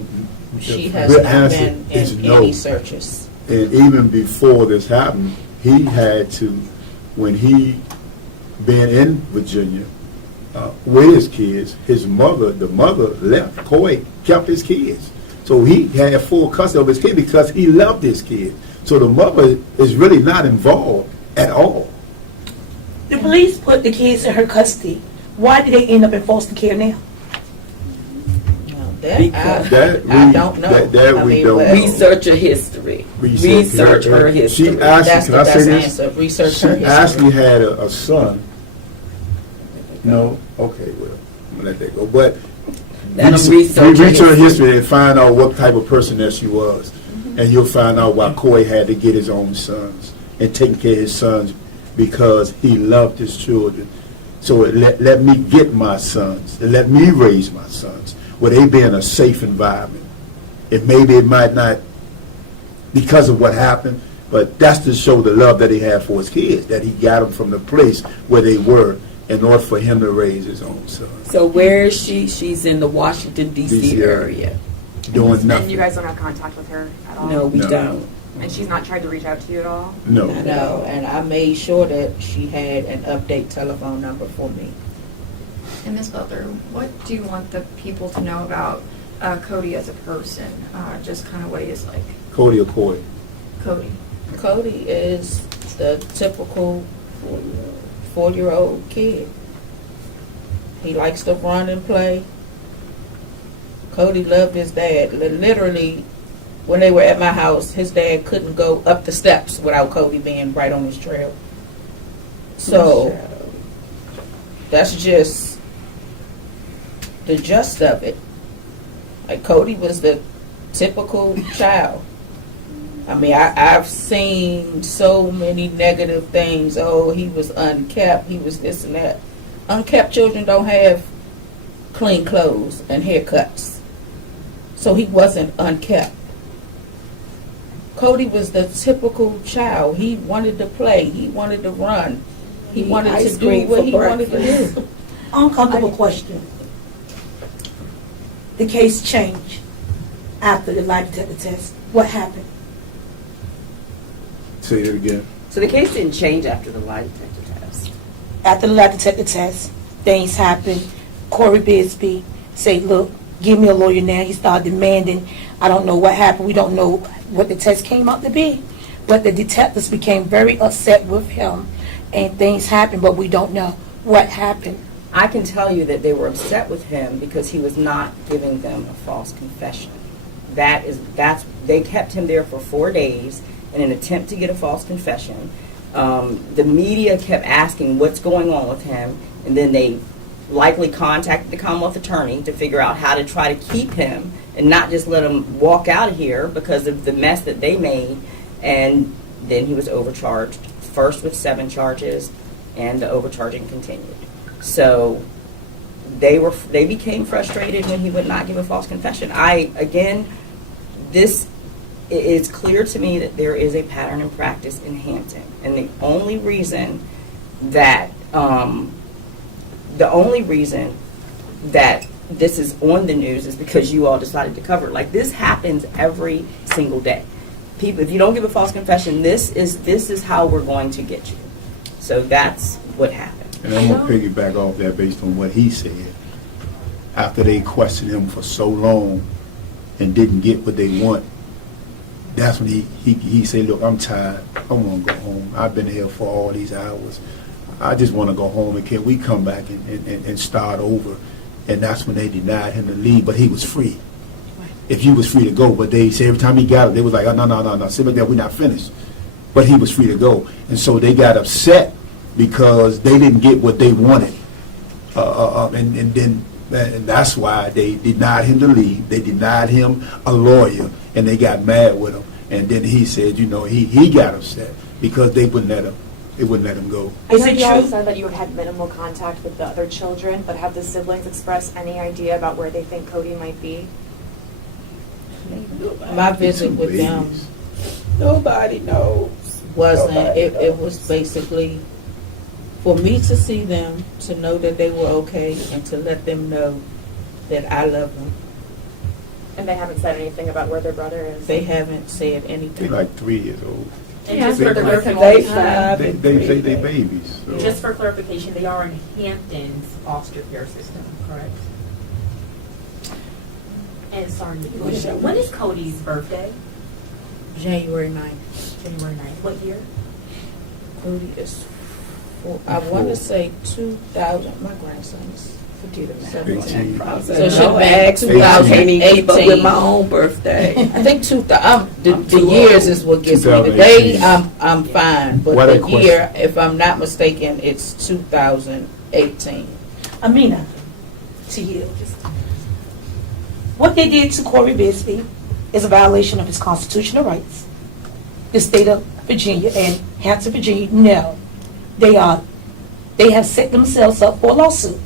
She the has real not answer been is in no. any searches. And even before this happened, he had to, when he been in Virginia with his kids, the mother left. Coy kept his kids. So he had full custody of his kids because he loved his kids. So the mother is really not involved at all. The police put the kids in her custody. Why did they end up in foster care now? Because I don't know. That we don't know. Research her history. Research her history. She That's actually, the can I say best this? answer. Research She her history. actually had a son. No? Okay, well, I'm going to let that go. But Let 'em research research her her history and find out what type of person that she was. And you'll find out why Coy had to get his own sons and taking care of his sons because he loved his children. So let me get my sons and let me raise my sons where they be in a safe environment. And maybe it might not because of what happened, but that's to show the love that he had for his kids, that he got them from the place where they were in order for him to raise his own sons. So where is she? She's in the Washington, D.C. D.C. area. Doing And nothing. you guys don't have contact with her at all? No, we No. don't. And she's not tried to reach out to you at all? No. No, and I made sure that she had an update telephone number for me. And Ms. Butler, what do you want the people to know about Cody as a person? Just kind of what he is like. Cody or Coy? Cody. Cody is the typical 4-year-old kid. He likes to run and play. Cody loved his dad. Literally, when they were at my house, his dad couldn't go up the steps without Cody being right on his trail. So, that's just the gist of it. Like, Cody was the typical child. I mean, I've seen so many negative things. Oh, he was unkept. He was this and that. Unkept children don't have clean clothes and haircuts. So he wasn't unkept. Cody was the typical child. He wanted to play. He wanted to run. He wanted to do what he wanted to do. Uncomfortable question. The case changed after the lie detector test. What happened? Say it again. So the case didn't change after the lie detector test. After the lie detector test, things happened. Corey Bigsby said, look, give me a lawyer now. He started demanding. I don't know what happened. We don't know what the test came out to be. But the detectives became very upset with him, and things happened, but we don't know what happened. I can tell you that they were upset with him because he was not giving them a false confession. They kept him there for 4 days in an attempt to get a false confession. The media kept asking what's going on with him, and then they likely contacted the Commonwealth Attorney to figure out how to try to keep him and not just let him walk out of here because of the mess that they made. And then he was overcharged, first with 7 charges, and the overcharging continued. So they became frustrated when he would not give a false confession. This is clear to me that there is a pattern and practice in Hampton, and the only reason that this is on the news is because you all decided to cover it. Like, this happens every single day. People, if you don't give a false confession, this is how we're going to get you. So that's what happened. And I'm going to piggyback off that based on what he said. After they questioned him for so long and didn't get what they want, that's when he said, look, I'm tired. I want to go home. I've been here for all these hours. I just want to go home, and can we come back and start over? And that's when they denied him to leave, but he was free. If he was free to go, but they said every time he got it, they was like, oh, no, sit back there, we're not finished. But he was free to go. And so they got upset because they didn't get what they wanted. And that's why they denied him to leave. They denied him a lawyer, and they got mad with him. And then he said, he got upset because they wouldn't let him go. I know you all said that you had minimal contact with the other children, but have the siblings expressed any idea about where they think Cody might be? My visit with them, Nobody knows. it was basically for me to see them, to know that they were okay, and to let them know that I love them. And they haven't said anything about where their brother is? They haven't said They're anything. like 3 years old. And just They- for they- clarification, They say they babies. So. just for clarification, they are in Hampton's foster care system, correct? And sorry, when is Cody's birthday? January 9th. January 9th. What year? Cody is, I want to say 2000. My grandson is 17. 18. So it should be I can't even keep up with 2018. my own birthday. I think the too years old. is what gets me. The 2018. day, I'm fine, but Why the that question? year, if I'm not mistaken, it's 2018. Amina, to you. What they did to Corey Bigsby is a violation of his constitutional rights. The state of Virginia and Hampton, Virginia, no. They have set themselves up for a lawsuit.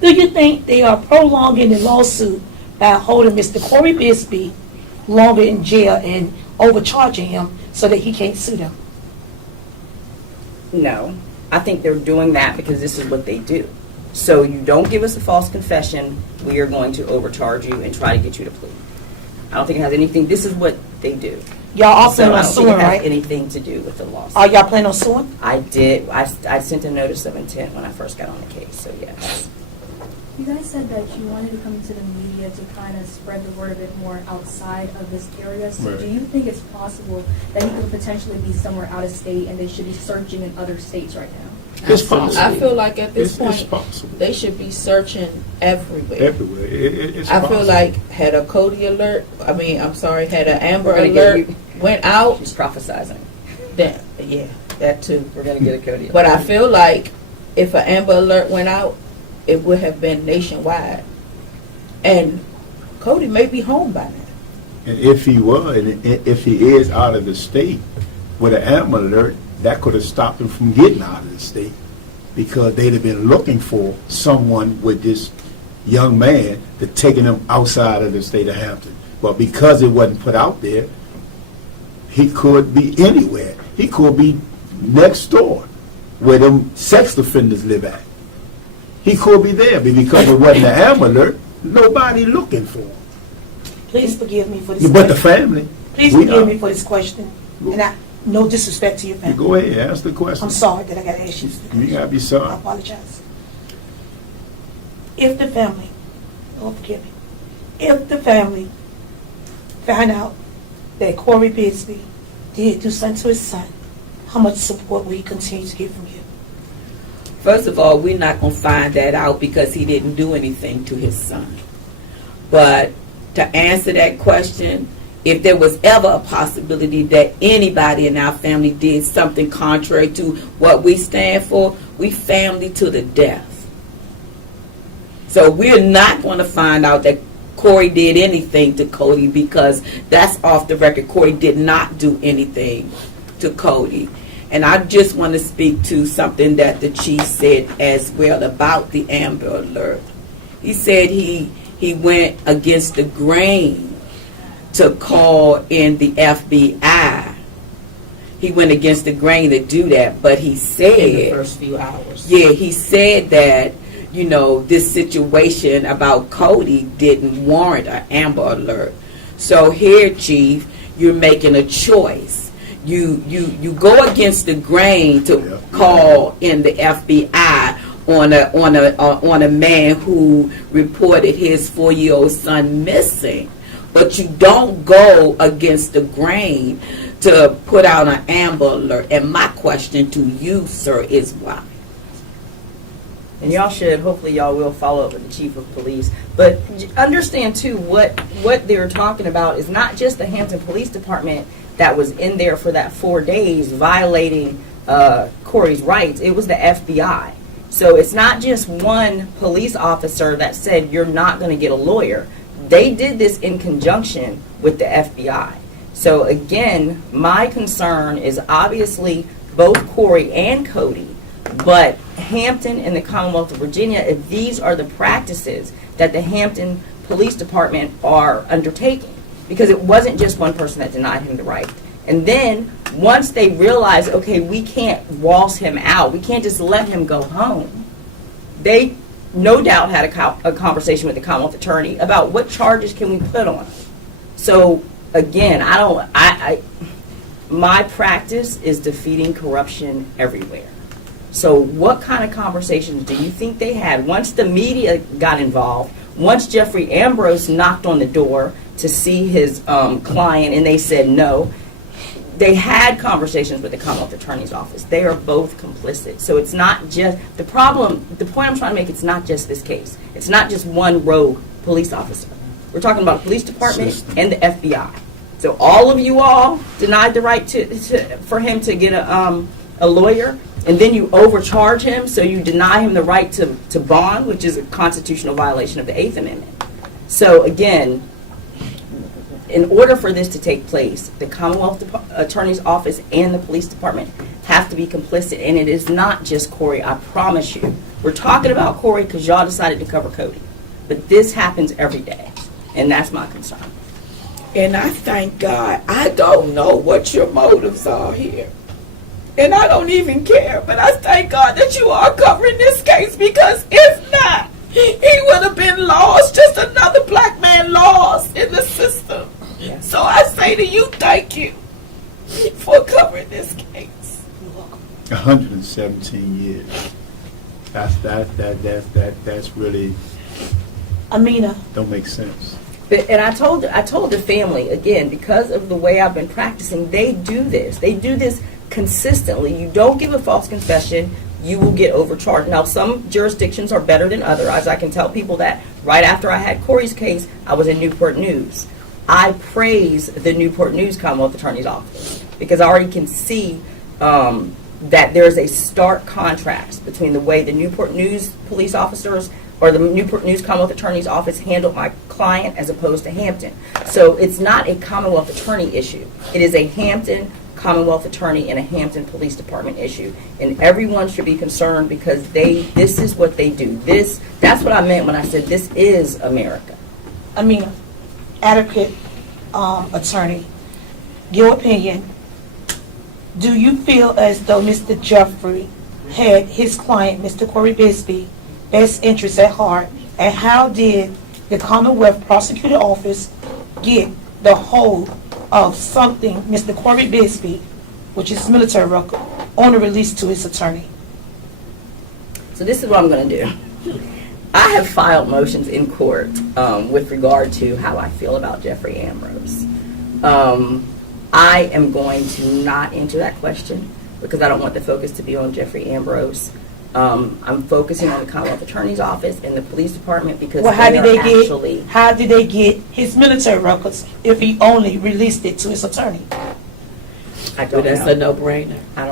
Do you think they are prolonging the lawsuit by holding Mr. Corey Bigsby longer in jail and overcharging him so that he can't sue them? No, I think they're doing that because this is what they do. So you don't give us a false confession, we are going to overcharge you and try to get you to plead. I don't think it has anything, this is what they do. Y'all all So plan I on don't think suing, it has right? anything to do with the lawsuit. Are y'all planning on suing? I did, I sent a notice of intent when I first got on the case, so yes. You guys said that you wanted to come to the media to kind of spread the word a bit more outside of this area. So Right. do you think it's possible that he could potentially be somewhere out of state and they should be searching in other states right now? It's possible. I feel like at this It's point, possible. they should be searching everywhere. Everywhere. It's I feel possible. like had a Cody alert, had an Amber We're gonna get alert you- went out, She's prophesizing. then, yeah, that too. We're going to get a Cody. But I feel like if an Amber alert went out, it would have been nationwide. And Cody may be home by now. And if he was, and if he is out of the state with an Amber alert, that could have stopped him from getting out of the state because they'd have been looking for someone with this young man to taking him outside of the state of Hampton. But because it wasn't put out there, he could be anywhere. He could be next door where them sex offenders live at. He could be there, but because it wasn't an Amber alert, nobody looking for him. Please forgive me for this. But the family, Please We forgive are. me for this question, and no disrespect to your You family. go ahead, ask the question. I'm sorry that I got to ask you. You gotta be I sorry. apologize. If the family, oh, forgive me, if the family found out that Corey Bigsby did do something to his son, how much support will he continue to get from you? First of all, we're not going to find that out because he didn't do anything to his son. But to answer that question, if there was ever a possibility that anybody in our family did something contrary to what we stand for, we family to the death. So we're not going to find out that Corey did anything to Cody because that's off the record. Corey did not do anything to Cody. And I just want to speak to something that the chief said as well about the Amber Alert. He said he went against the grain to call in the FBI. He went against the grain to do that, but he said In the first few hours. yeah, he said that, you know, this situation about Cody didn't warrant an Amber Alert. So here, Chief, you're making a choice. You go against the grain to call in the FBI on a man who reported his 4-year-old son missing, but you don't go against the grain to put out an Amber Alert. And my question to you, sir, is why? And y'all should, hopefully y'all will follow up with the chief of police. But understand too, what they're talking about is not just the Hampton Police Department that was in there for that 4 days violating Corey's rights. It was the FBI. So it's not just one police officer that said you're not going to get a lawyer. They did this in conjunction with the FBI. So again, my concern is obviously both Corey and Cody, but Hampton and the Commonwealth of Virginia, if these are the practices that the Hampton Police Department are undertaking, because it wasn't just one person that denied him the right. And then once they realized, okay, we can't waltz him out, we can't just let him go home, they no doubt had a conversation with the Commonwealth Attorney about what charges can we put on him. So again, my practice is defeating corruption everywhere. So what kind of conversations do you think they had once the media got involved, once Jeffrey Ambrose knocked on the door to see his client and they said no? They had conversations with the Commonwealth Attorney's Office. They are both complicit. So it's not just, the point I'm trying to make, it's not just this case. It's not just one rogue police officer. We're talking about a police department and the FBI. So all of you all denied the right for him to get a lawyer, and then you overcharge him, so you deny him the right to bond, which is a constitutional violation of the 8th Amendment. So again, in order for this to take place, the Commonwealth Attorney's Office and the police department have to be complicit, and it is not just Corey, I promise you. We're talking about Corey because y'all decided to cover Cody, but this happens every day, and that's my concern. And I thank God. I don't know what your motives are here. And I don't even care, but I thank God that you are covering this case, because if not, he would have been lost, just another black man lost in the system. Yes. So I say to you, thank you for covering this case. 117 years. That's really Amina, don't make sense. And I told the family, again, because of the way I've been practicing, they do this. They do this consistently. You don't give a false confession, you will get overcharged. Now, some jurisdictions are better than others. I can tell people that right after I had Corey's case, I was in Newport News. I praise the Newport News Commonwealth Attorney's Office because I already can see that there's a stark contrast between the way the Newport News police officers or the Newport News Commonwealth Attorney's Office handled my client as opposed to Hampton. So it's not a Commonwealth Attorney issue. It is a Hampton Commonwealth Attorney and a Hampton Police Department issue. And everyone should be concerned because this is what they do. That's what I meant when I said this is America. Amina, adequate attorney, your opinion, do you feel as though Mr. Jeffrey had his client, Mr. Corey Bigsby, best interests at heart, and how did the Commonwealth Prosecutor Office get the whole of something Mr. Corey Bigsby, which is military record, on a release to his attorney? So this is what I'm going to do. I have filed motions in court with regard to how I feel about Jeffrey Ambrose. I am going to not answer that question because I don't want the focus to be on Jeffrey Ambrose. I'm focusing on the Commonwealth Attorney's Office and the police department because Well, how did they actually. get his military records if he only released it to his attorney? I But don't that's know. a no-brainer. I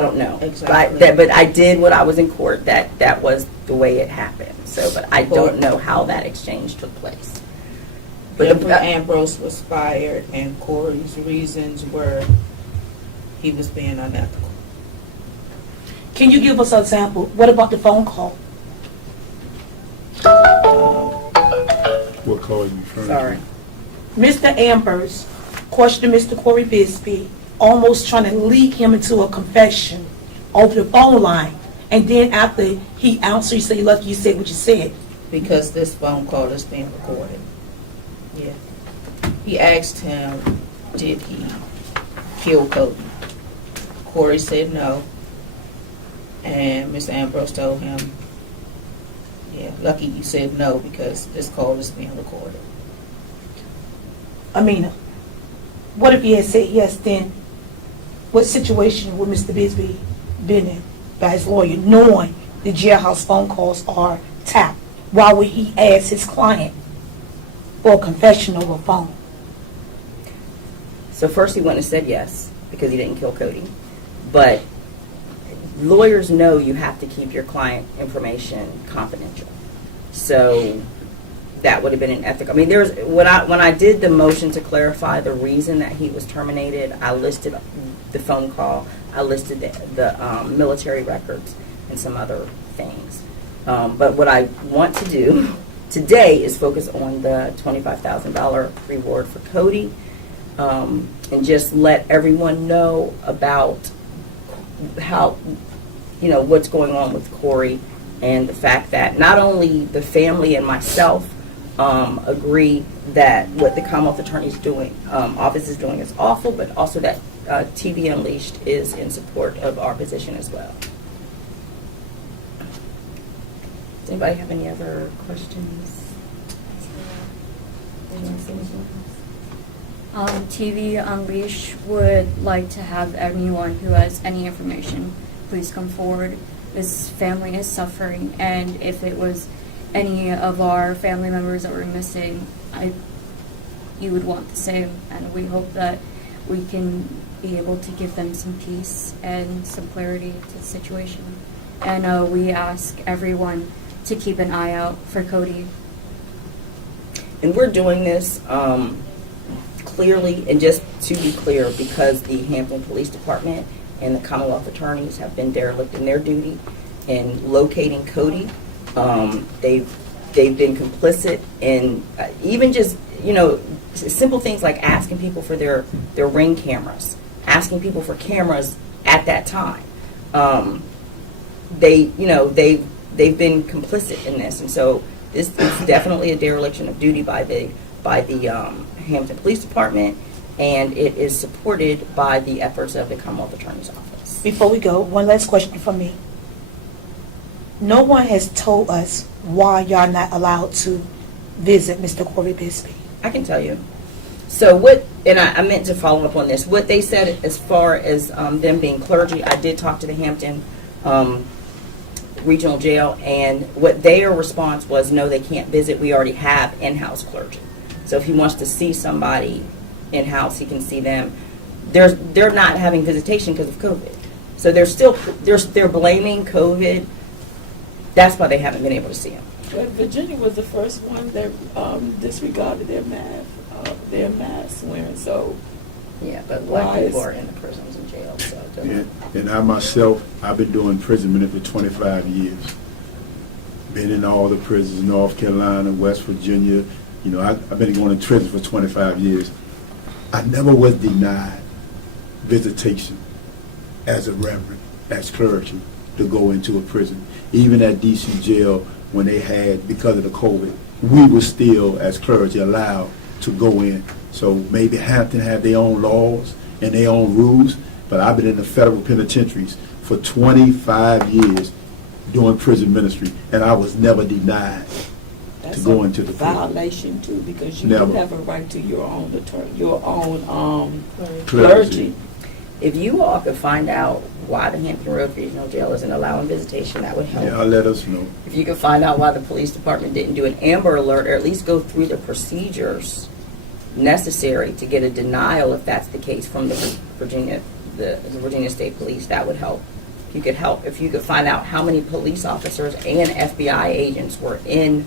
don't know. Exactly. But I did when I was in court. That was the way it happened. So, but I don't know how that exchange took place. But Jeffrey Ambrose was fired, and Corey's reasons were he was being unethical. Can you give us an example? What about the phone call? What call are you referring to? Sorry. Mr. Ambrose questioned Mr. Corey Bigsby, almost trying to lead him into a confession over the phone line. And then after he answered, you said, lucky you said what you said. Because this phone call is being recorded. Yeah. He asked him, did he kill Cody? Corey said no. And Mr. Ambrose told him, yeah, lucky you said no because this call is being recorded. I mean, what if he had said yes, then what situation would Mr. Bigsby been in by his lawyer, knowing the jailhouse phone calls are tapped? Why would he ask his client for a confession over a phone? So first he went and said yes because he didn't kill Cody. But lawyers know you have to keep your client information confidential. So that would have been an ethical. I mean, there's when I did the motion to clarify the reason that he was terminated, I listed the phone call, I listed the military records and some other things. But what I want to do today is focus on the $25,000 reward for Cody, and just let everyone know about how, what's going on with Corey, and the fact that not only the family and myself agree that what the Commonwealth Attorney's office is doing is awful, but also that TV Unleashed is in support of our position as well. Does anybody have any other questions? TV Unleashed would like to have anyone who has any information, please come forward. This family is suffering, and if it was any of our family members that were missing, you would want the same, and we hope that we can be able to give them some peace and some clarity to the situation. And we ask everyone to keep an eye out for Cody. And we're doing this clearly, and just to be clear, because the Hampton Police Department and the Commonwealth Attorneys have been derelict in their duty in locating Cody. They've been complicit in even just simple things like asking people for their Ring cameras, asking people for cameras at that time. They've been complicit in this, and so this is definitely a dereliction of duty by the Hampton Police Department, and it is supported by the efforts of the Commonwealth Attorney's Office. Before we go, one last question from me. No one has told us why y'all not allowed to visit Mr. Corey Bigsby. I can tell you. So I meant to follow up on this. What they said as far as them being clergy, I did talk to the Hampton Regional Jail, and what their response was, no, they can't visit. We already have in-house clergy. So if he wants to see somebody in-house, he can see them. They're not having visitation because of COVID. So they're blaming COVID. That's why they haven't been able to see him. But Virginia was the first one that disregarded their mask wearing. So Yeah, but black people are in the prisons and jails. So it doesn't- And I myself, I've been doing prison ministry for 25 years. Been in all the prisons, North Carolina, West Virginia. I've been going to prison for 25 years. I never was denied visitation as a reverend, as clergy, to go into a prison. Even at DC jail, when they had, because of the COVID, we were still, as clergy, allowed to go in. So maybe Hampton have their own laws and their own rules, but I've been in the federal penitentiaries for 25 years doing prison ministry, and I was never denied That's to go a into the prison. violation too, because you Never. do have a right to your own attorney, your own Clergy. clergy. If you all could find out why the Hampton Road Regional Jail isn't allowing visitation, that would help. Yeah, let us know. If you could find out why the police department didn't do an Amber Alert, or at least go through the procedures necessary to get a denial, if that's the case, from the Virginia State Police, that would help. If you could find out how many police officers and FBI agents were in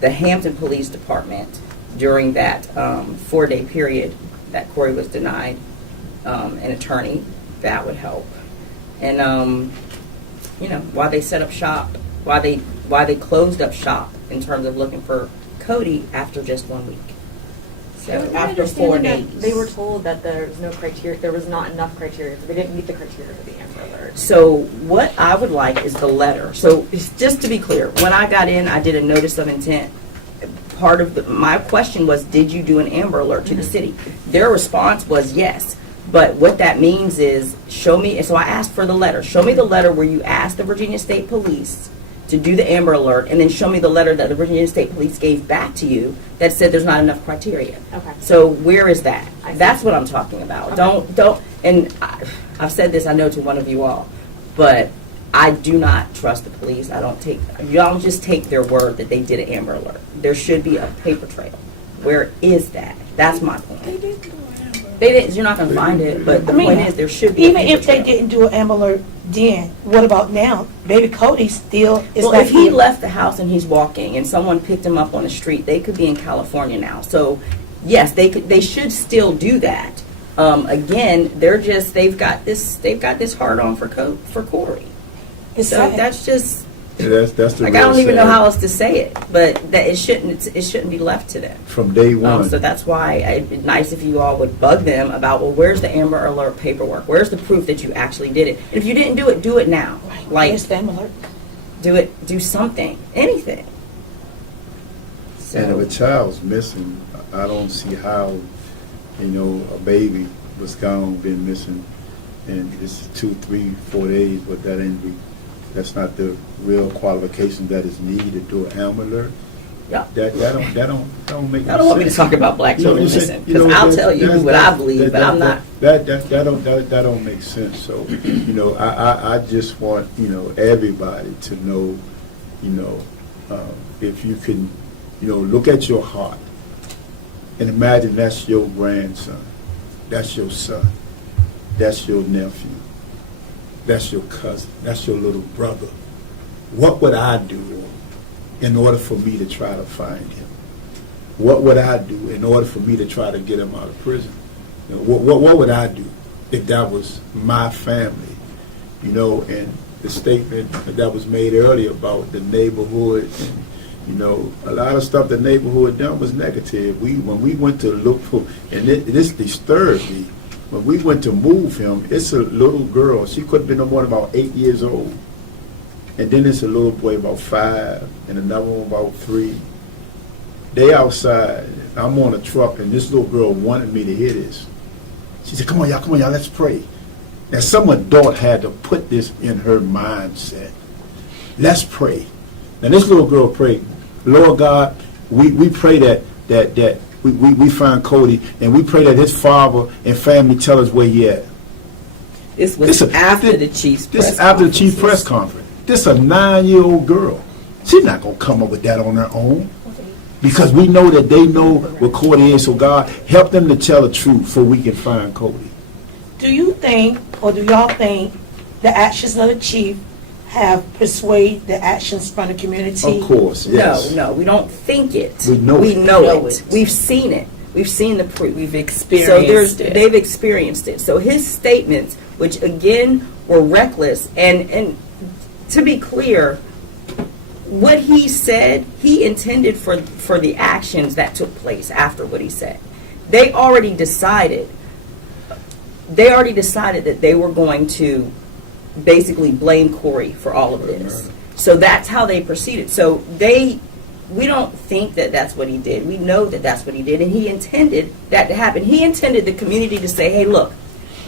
the Hampton Police Department during that 4-day period that Corey was denied an attorney, that would help. And why they set up shop, why they closed up shop in terms of looking for Cody after just 1 week. So After 4 Understanding days. that They were told that there was no criteria, there was not enough criteria, they didn't meet the criteria for the Amber Alert. So what I would like is the letter. So just to be clear, when I got in, I did a notice of intent. Part of my question was, did you do an Amber Alert to the city? Their response was yes. But what that means is, show me, and so I asked for the letter. Show me the letter where you asked the Virginia State Police to do the Amber Alert, and then show me the letter that the Virginia State Police gave back to you that said there's not enough criteria. Okay. So where is that? I see. That's what I'm talking about. Okay. Don't, and I've said this, I know, to one of you all, but I do not trust the police. Y'all just take their word that they did an Amber Alert. There should be a paper trail. Where is that? That's my point. They didn't do an Amber. They didn't, you're not going to find it, but the I mean, point is there should be a Even paper if they trail. didn't do an Amber Alert then, what about now? Baby Cody still is Well, not if he here. left the house and he's walking and someone picked him up on the street, they could be in California now. So, yes, they should still do that. Again, they've got this hard on for Corey. It's So sad. that's just, Yeah, that's the like, real I don't even know sad. how else to say it, but that it shouldn't be left to them. From day one. So that's why it'd be nice if you all would bug them about, well, where's the Amber Alert paperwork? Where's the proof that you actually did it? And if you didn't do it now. Right. Like, Where's the Amber Alert? do something, anything. And if a child's missing, I don't see how, a baby was gone, been missing, and it's 2, 3, 4 days, but that's not the real qualification that is needed to do an Amber Alert. Yeah. That don't make I don't want me to talk about black children missing, because I'll tell you what I believe, but I'm not. That don't make sense. So, I just want, everybody to know, if you can, look at your heart and imagine that's your grandson, that's your son, that's your nephew, that's your cousin, that's your little brother. What would I do in order for me to try to find him? What would I do in order for me to try to get him out of prison? What would I do if that was my family? And the statement that was made earlier about the neighborhood, and, a lot of stuff the neighborhood done was negative. When we went to look for, and this disturbed me, when we went to move him, it's a little girl. She could have been no more than about 8 years old. And then it's a little boy about 5, and another one about 3. They outside. I'm on a truck, and this little girl wanted me to hear this. She said, come on, y'all, let's pray. Now, some adult had to put this in her mindset. Let's pray. Now, this little girl prayed, Lord God, we pray that we find Cody, and we pray that his father and family tell us where he at. This was after the chief's press This is after the chief conferences. press conference. This is a 9-year-old girl. She's not going to come up with that on her own. Because we know that they know what Cody is. So God, help them to tell the truth so we can find Cody. Do you think, or do y'all think, the actions of the chief have persuaded the actions from the community? Of course, yes. No, we don't think it. We know we it. know it. We've seen it. We've seen the proof. We've experienced it. They've experienced it. So his statements, which again were reckless, and to be clear, what he said, he intended for the actions that took place after what he said. They already decided that they were going to basically blame Corey for all of this. So that's how they proceeded. So they we don't think that that's what he did. We know that that's what he did, and he intended that to happen. He intended the community to say, hey, look,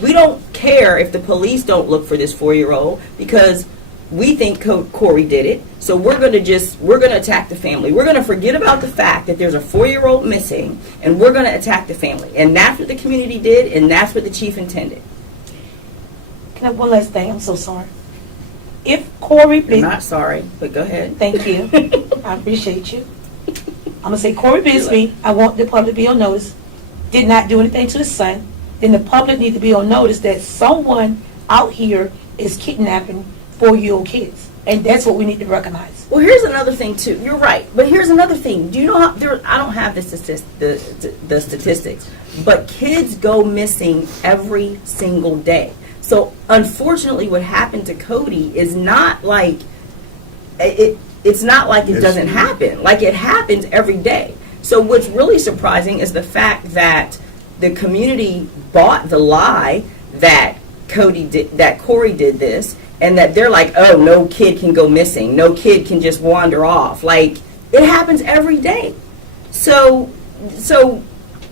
we don't care if the police don't look for this 4-year-old because we think Corey did it. So we're going to attack the family. We're going to forget about the fact that there's a 4-year-old missing, and we're going to attack the family. And that's what the community did, and that's what the chief intended. Can I have one last thing? I'm so sorry. If Corey I'm not sorry, but go ahead. Thank you. I appreciate you. I'm going to say Corey Bigsby, I want the public to be on notice, did not do anything to his son. Then the public need to be on notice that someone out here is kidnapping 4-year-old kids. And that's what we need to recognize. Well, here's another thing, too. You're right. But here's another thing. Do you know how, I don't have the statistics, but kids go missing every single day. So, unfortunately, what happened to Cody is not like, it's not like it doesn't happen. Like, it happens every day. So, what's really surprising is the fact that the community bought the lie that Corey did this, and that they're like, oh, no kid can go missing. No kid can just wander off. Like, it happens every day. So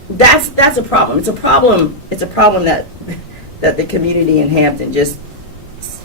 that's a problem. It's a problem that the community in Hampton just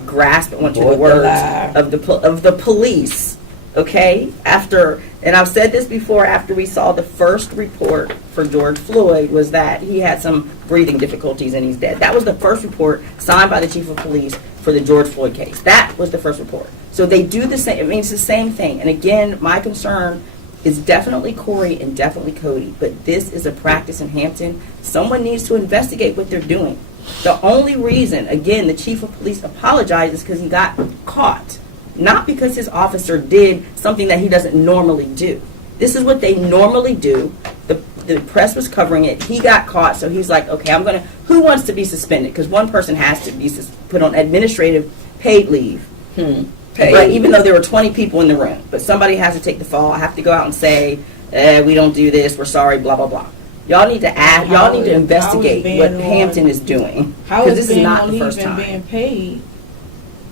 grasped onto the words of the police. Okay? And I've said this before, after we saw the first report for George Floyd was that he had some breathing difficulties and he's dead. That was the first report signed by the chief of police for the George Floyd case. That was the first report. So they do the same. I mean, it's the same thing. And again, my concern is definitely Corey and definitely Cody. But this is a practice in Hampton. Someone needs to investigate what they're doing. The only reason, again, the chief of police apologizes because he got caught. Not because his officer did something that he doesn't normally do. This is what they normally do. The press was covering it. He got caught, so he's like, okay, who wants to be suspended? Because one person has to be put on administrative paid leave. Right, even though there were 20 people in the room. But somebody has to take the fall. I have to go out and say, we don't do this, we're sorry, blah, blah, blah. Y'all need to investigate what Hampton is doing. Because this is not the first time. Being paid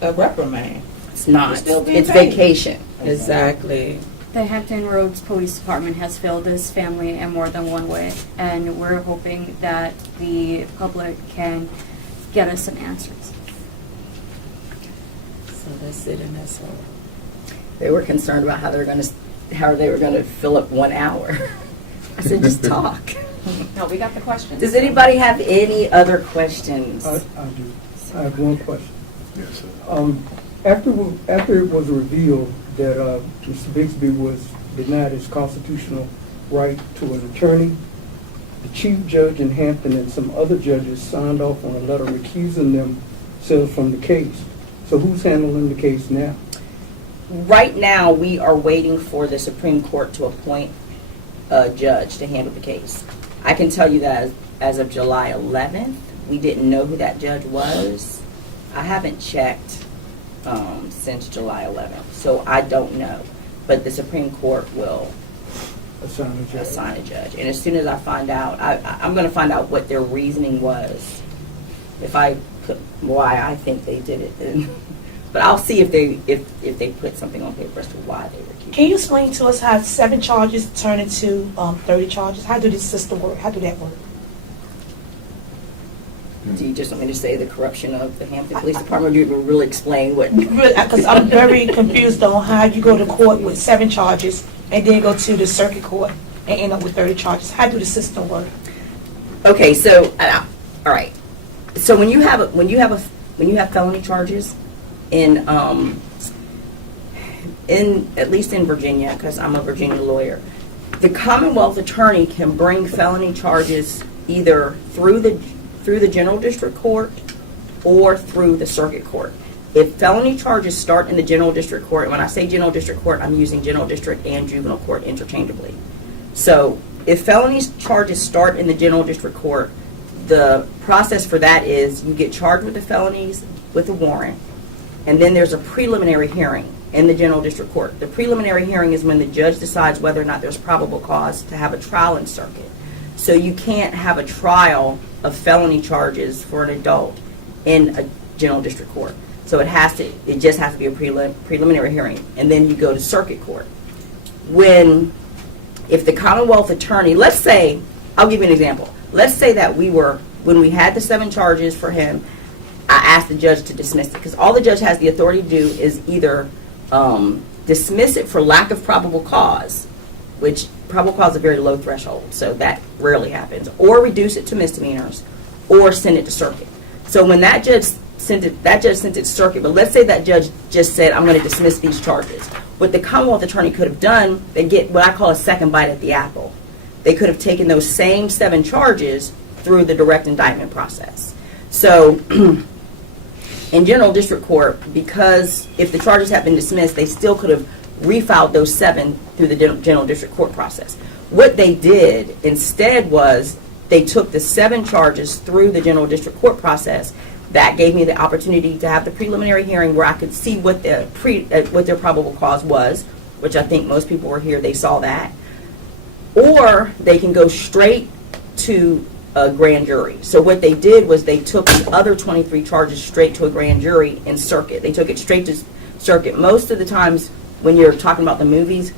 a reprimand. It's not. It's paid. vacation. Exactly. The Hampton Roads Police Department has failed this family in more than one way, and we're hoping that the public can get us some answers. So that's it in this hole. They were concerned about how they were going to fill up 1 hour. I said, just talk. No, we got the questions. Does anybody have any other questions? I do. I have one question. Yes, sir. After it was revealed that Mr. Bigsby was denied his constitutional right to an attorney, the chief judge in Hampton and some other judges signed off on a letter recusing themselves from the case. So who's handling the case now? Right now, we are waiting for the Supreme Court to appoint a judge to handle the case. I can tell you that as of July 11th, we didn't know who that judge was. I haven't checked since July 11th, so I don't know. But the Supreme Court will assign a judge. And as soon as I find out, I'm going to find out what their reasoning was. Why I think they did it, then. But I'll see if they put something on paper as to why they were. Can you explain to us how 7 charges turn into 30 charges? How do this system work? How do that work? Do you just want me to say the corruption of the Hampton Police Department, or do you really explain what? Because I'm very confused on how you go to court with 7 charges and then go to the circuit court and end up with 30 charges. How do the system work? Okay, so all right. So when you have felony charges in at least in Virginia, because I'm a Virginia lawyer, the Commonwealth attorney can bring felony charges either through the General District Court or through the Circuit Court. If felony charges start in the General District Court, and when I say General District Court, I'm using General District and Juvenile Court interchangeably. So if felony charges start in the General District Court, the process for that is you get charged with the felonies with a warrant, and then there's a preliminary hearing in the General District Court. The preliminary hearing is when the judge decides whether or not there's probable cause to have a trial in circuit. So you can't have a trial of felony charges for an adult in a General District Court. So it just has to be a preliminary hearing, and then you go to circuit court. if the Commonwealth attorney, let's say, I'll give you an example. Let's say that when we had the 7 charges for him, I asked the judge to dismiss it, because all the judge has the authority to do is either dismiss it for lack of probable cause, which probable cause is a very low threshold, so that rarely happens, or reduce it to misdemeanors, or send it to circuit. So when that judge sent it to circuit, but let's say that judge just said, I'm going to dismiss these charges. What the Commonwealth attorney could have done, they get what I call a second bite at the apple. They could have taken those same 7 charges through the direct indictment process. So in general district court, because if the charges had been dismissed, they still could have refiled those 7 through the general district court process. What they did instead was they took the 7 charges through the general district court process. That gave me the opportunity to have the preliminary hearing where I could see what their probable cause was, which I think most people were here, they saw that. Or they can go straight to a grand jury. So what they did was they took the other 23 charges straight to a grand jury in circuit. They took it straight to circuit. Most of the times when you're talking about the movies,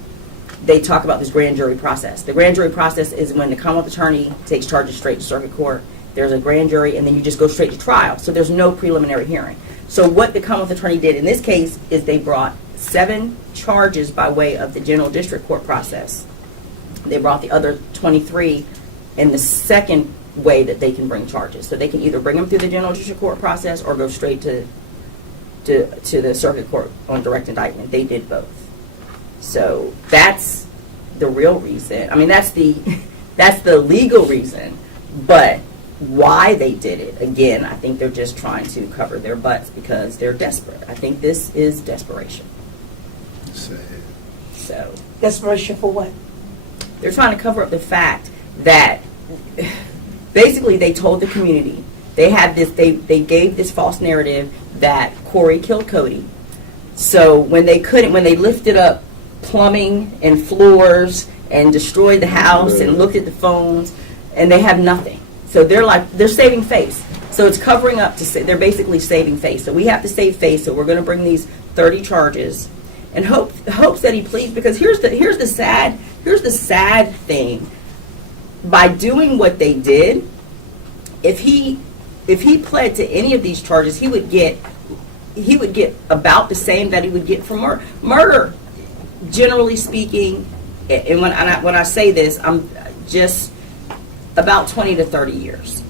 they talk about this grand jury process. The grand jury process is when the Commonwealth attorney takes charges straight to circuit court. There's a grand jury, and then you just go straight to trial. So there's no preliminary hearing. So what the Commonwealth attorney did in this case is they brought 7 charges by way of the general district court process. They brought the other 23 in the second way that they can bring charges. So they can either bring them through the general district court process or go straight to the circuit court on direct indictment. They did both. So that's the real reason. I mean, that's the legal reason. But why they did it, again, I think they're just trying to cover their butts because they're desperate. I think this is desperation. Sad. So Desperation for what? they're trying to cover up the fact that basically they told the community, they gave this false narrative that Corey killed Cody. So when they lifted up plumbing and floors and destroyed the house and looked at the phones, and they have nothing. So they're saving face. So it's covering up they're basically saving face. So we have to save face. So we're going to bring these 30 charges and hopes that he pleads, because here's the sad thing. By doing what they did, if he pled to any of these charges, he would get about the same that he would get for murder. Murder, generally speaking, and when I say this, I'm just about 20 to 30 years.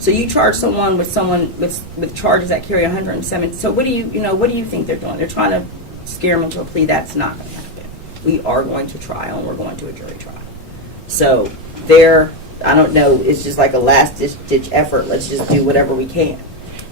So you charge someone with charges that carry 107. So what do you think they're doing? They're trying to scare them into a plea. That's not going to happen. We are going to trial, and we're going to a jury trial. So I don't know, it's just like a last ditch effort. Let's just do whatever we can.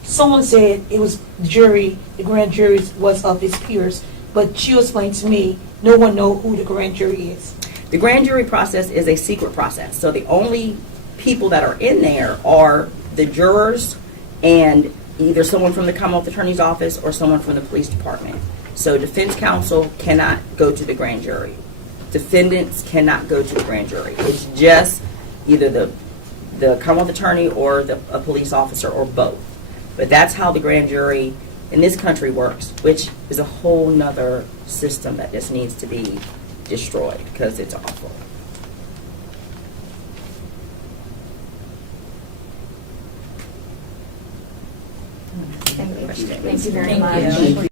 Someone said it was the grand jury was of his peers, but you explained to me, no one knows who the grand jury is. The grand jury process is a secret process. So the only people that are in there are the jurors and either someone from the Commonwealth Attorney's Office or someone from the police department. So defense counsel cannot go to the grand jury. Defendants cannot go to the grand jury. It's just either the Commonwealth Attorney or a police officer or both. But that's how the grand jury in this country works, which is a whole nother system that just needs to be destroyed because it's awful. Thank you very Thank much. you.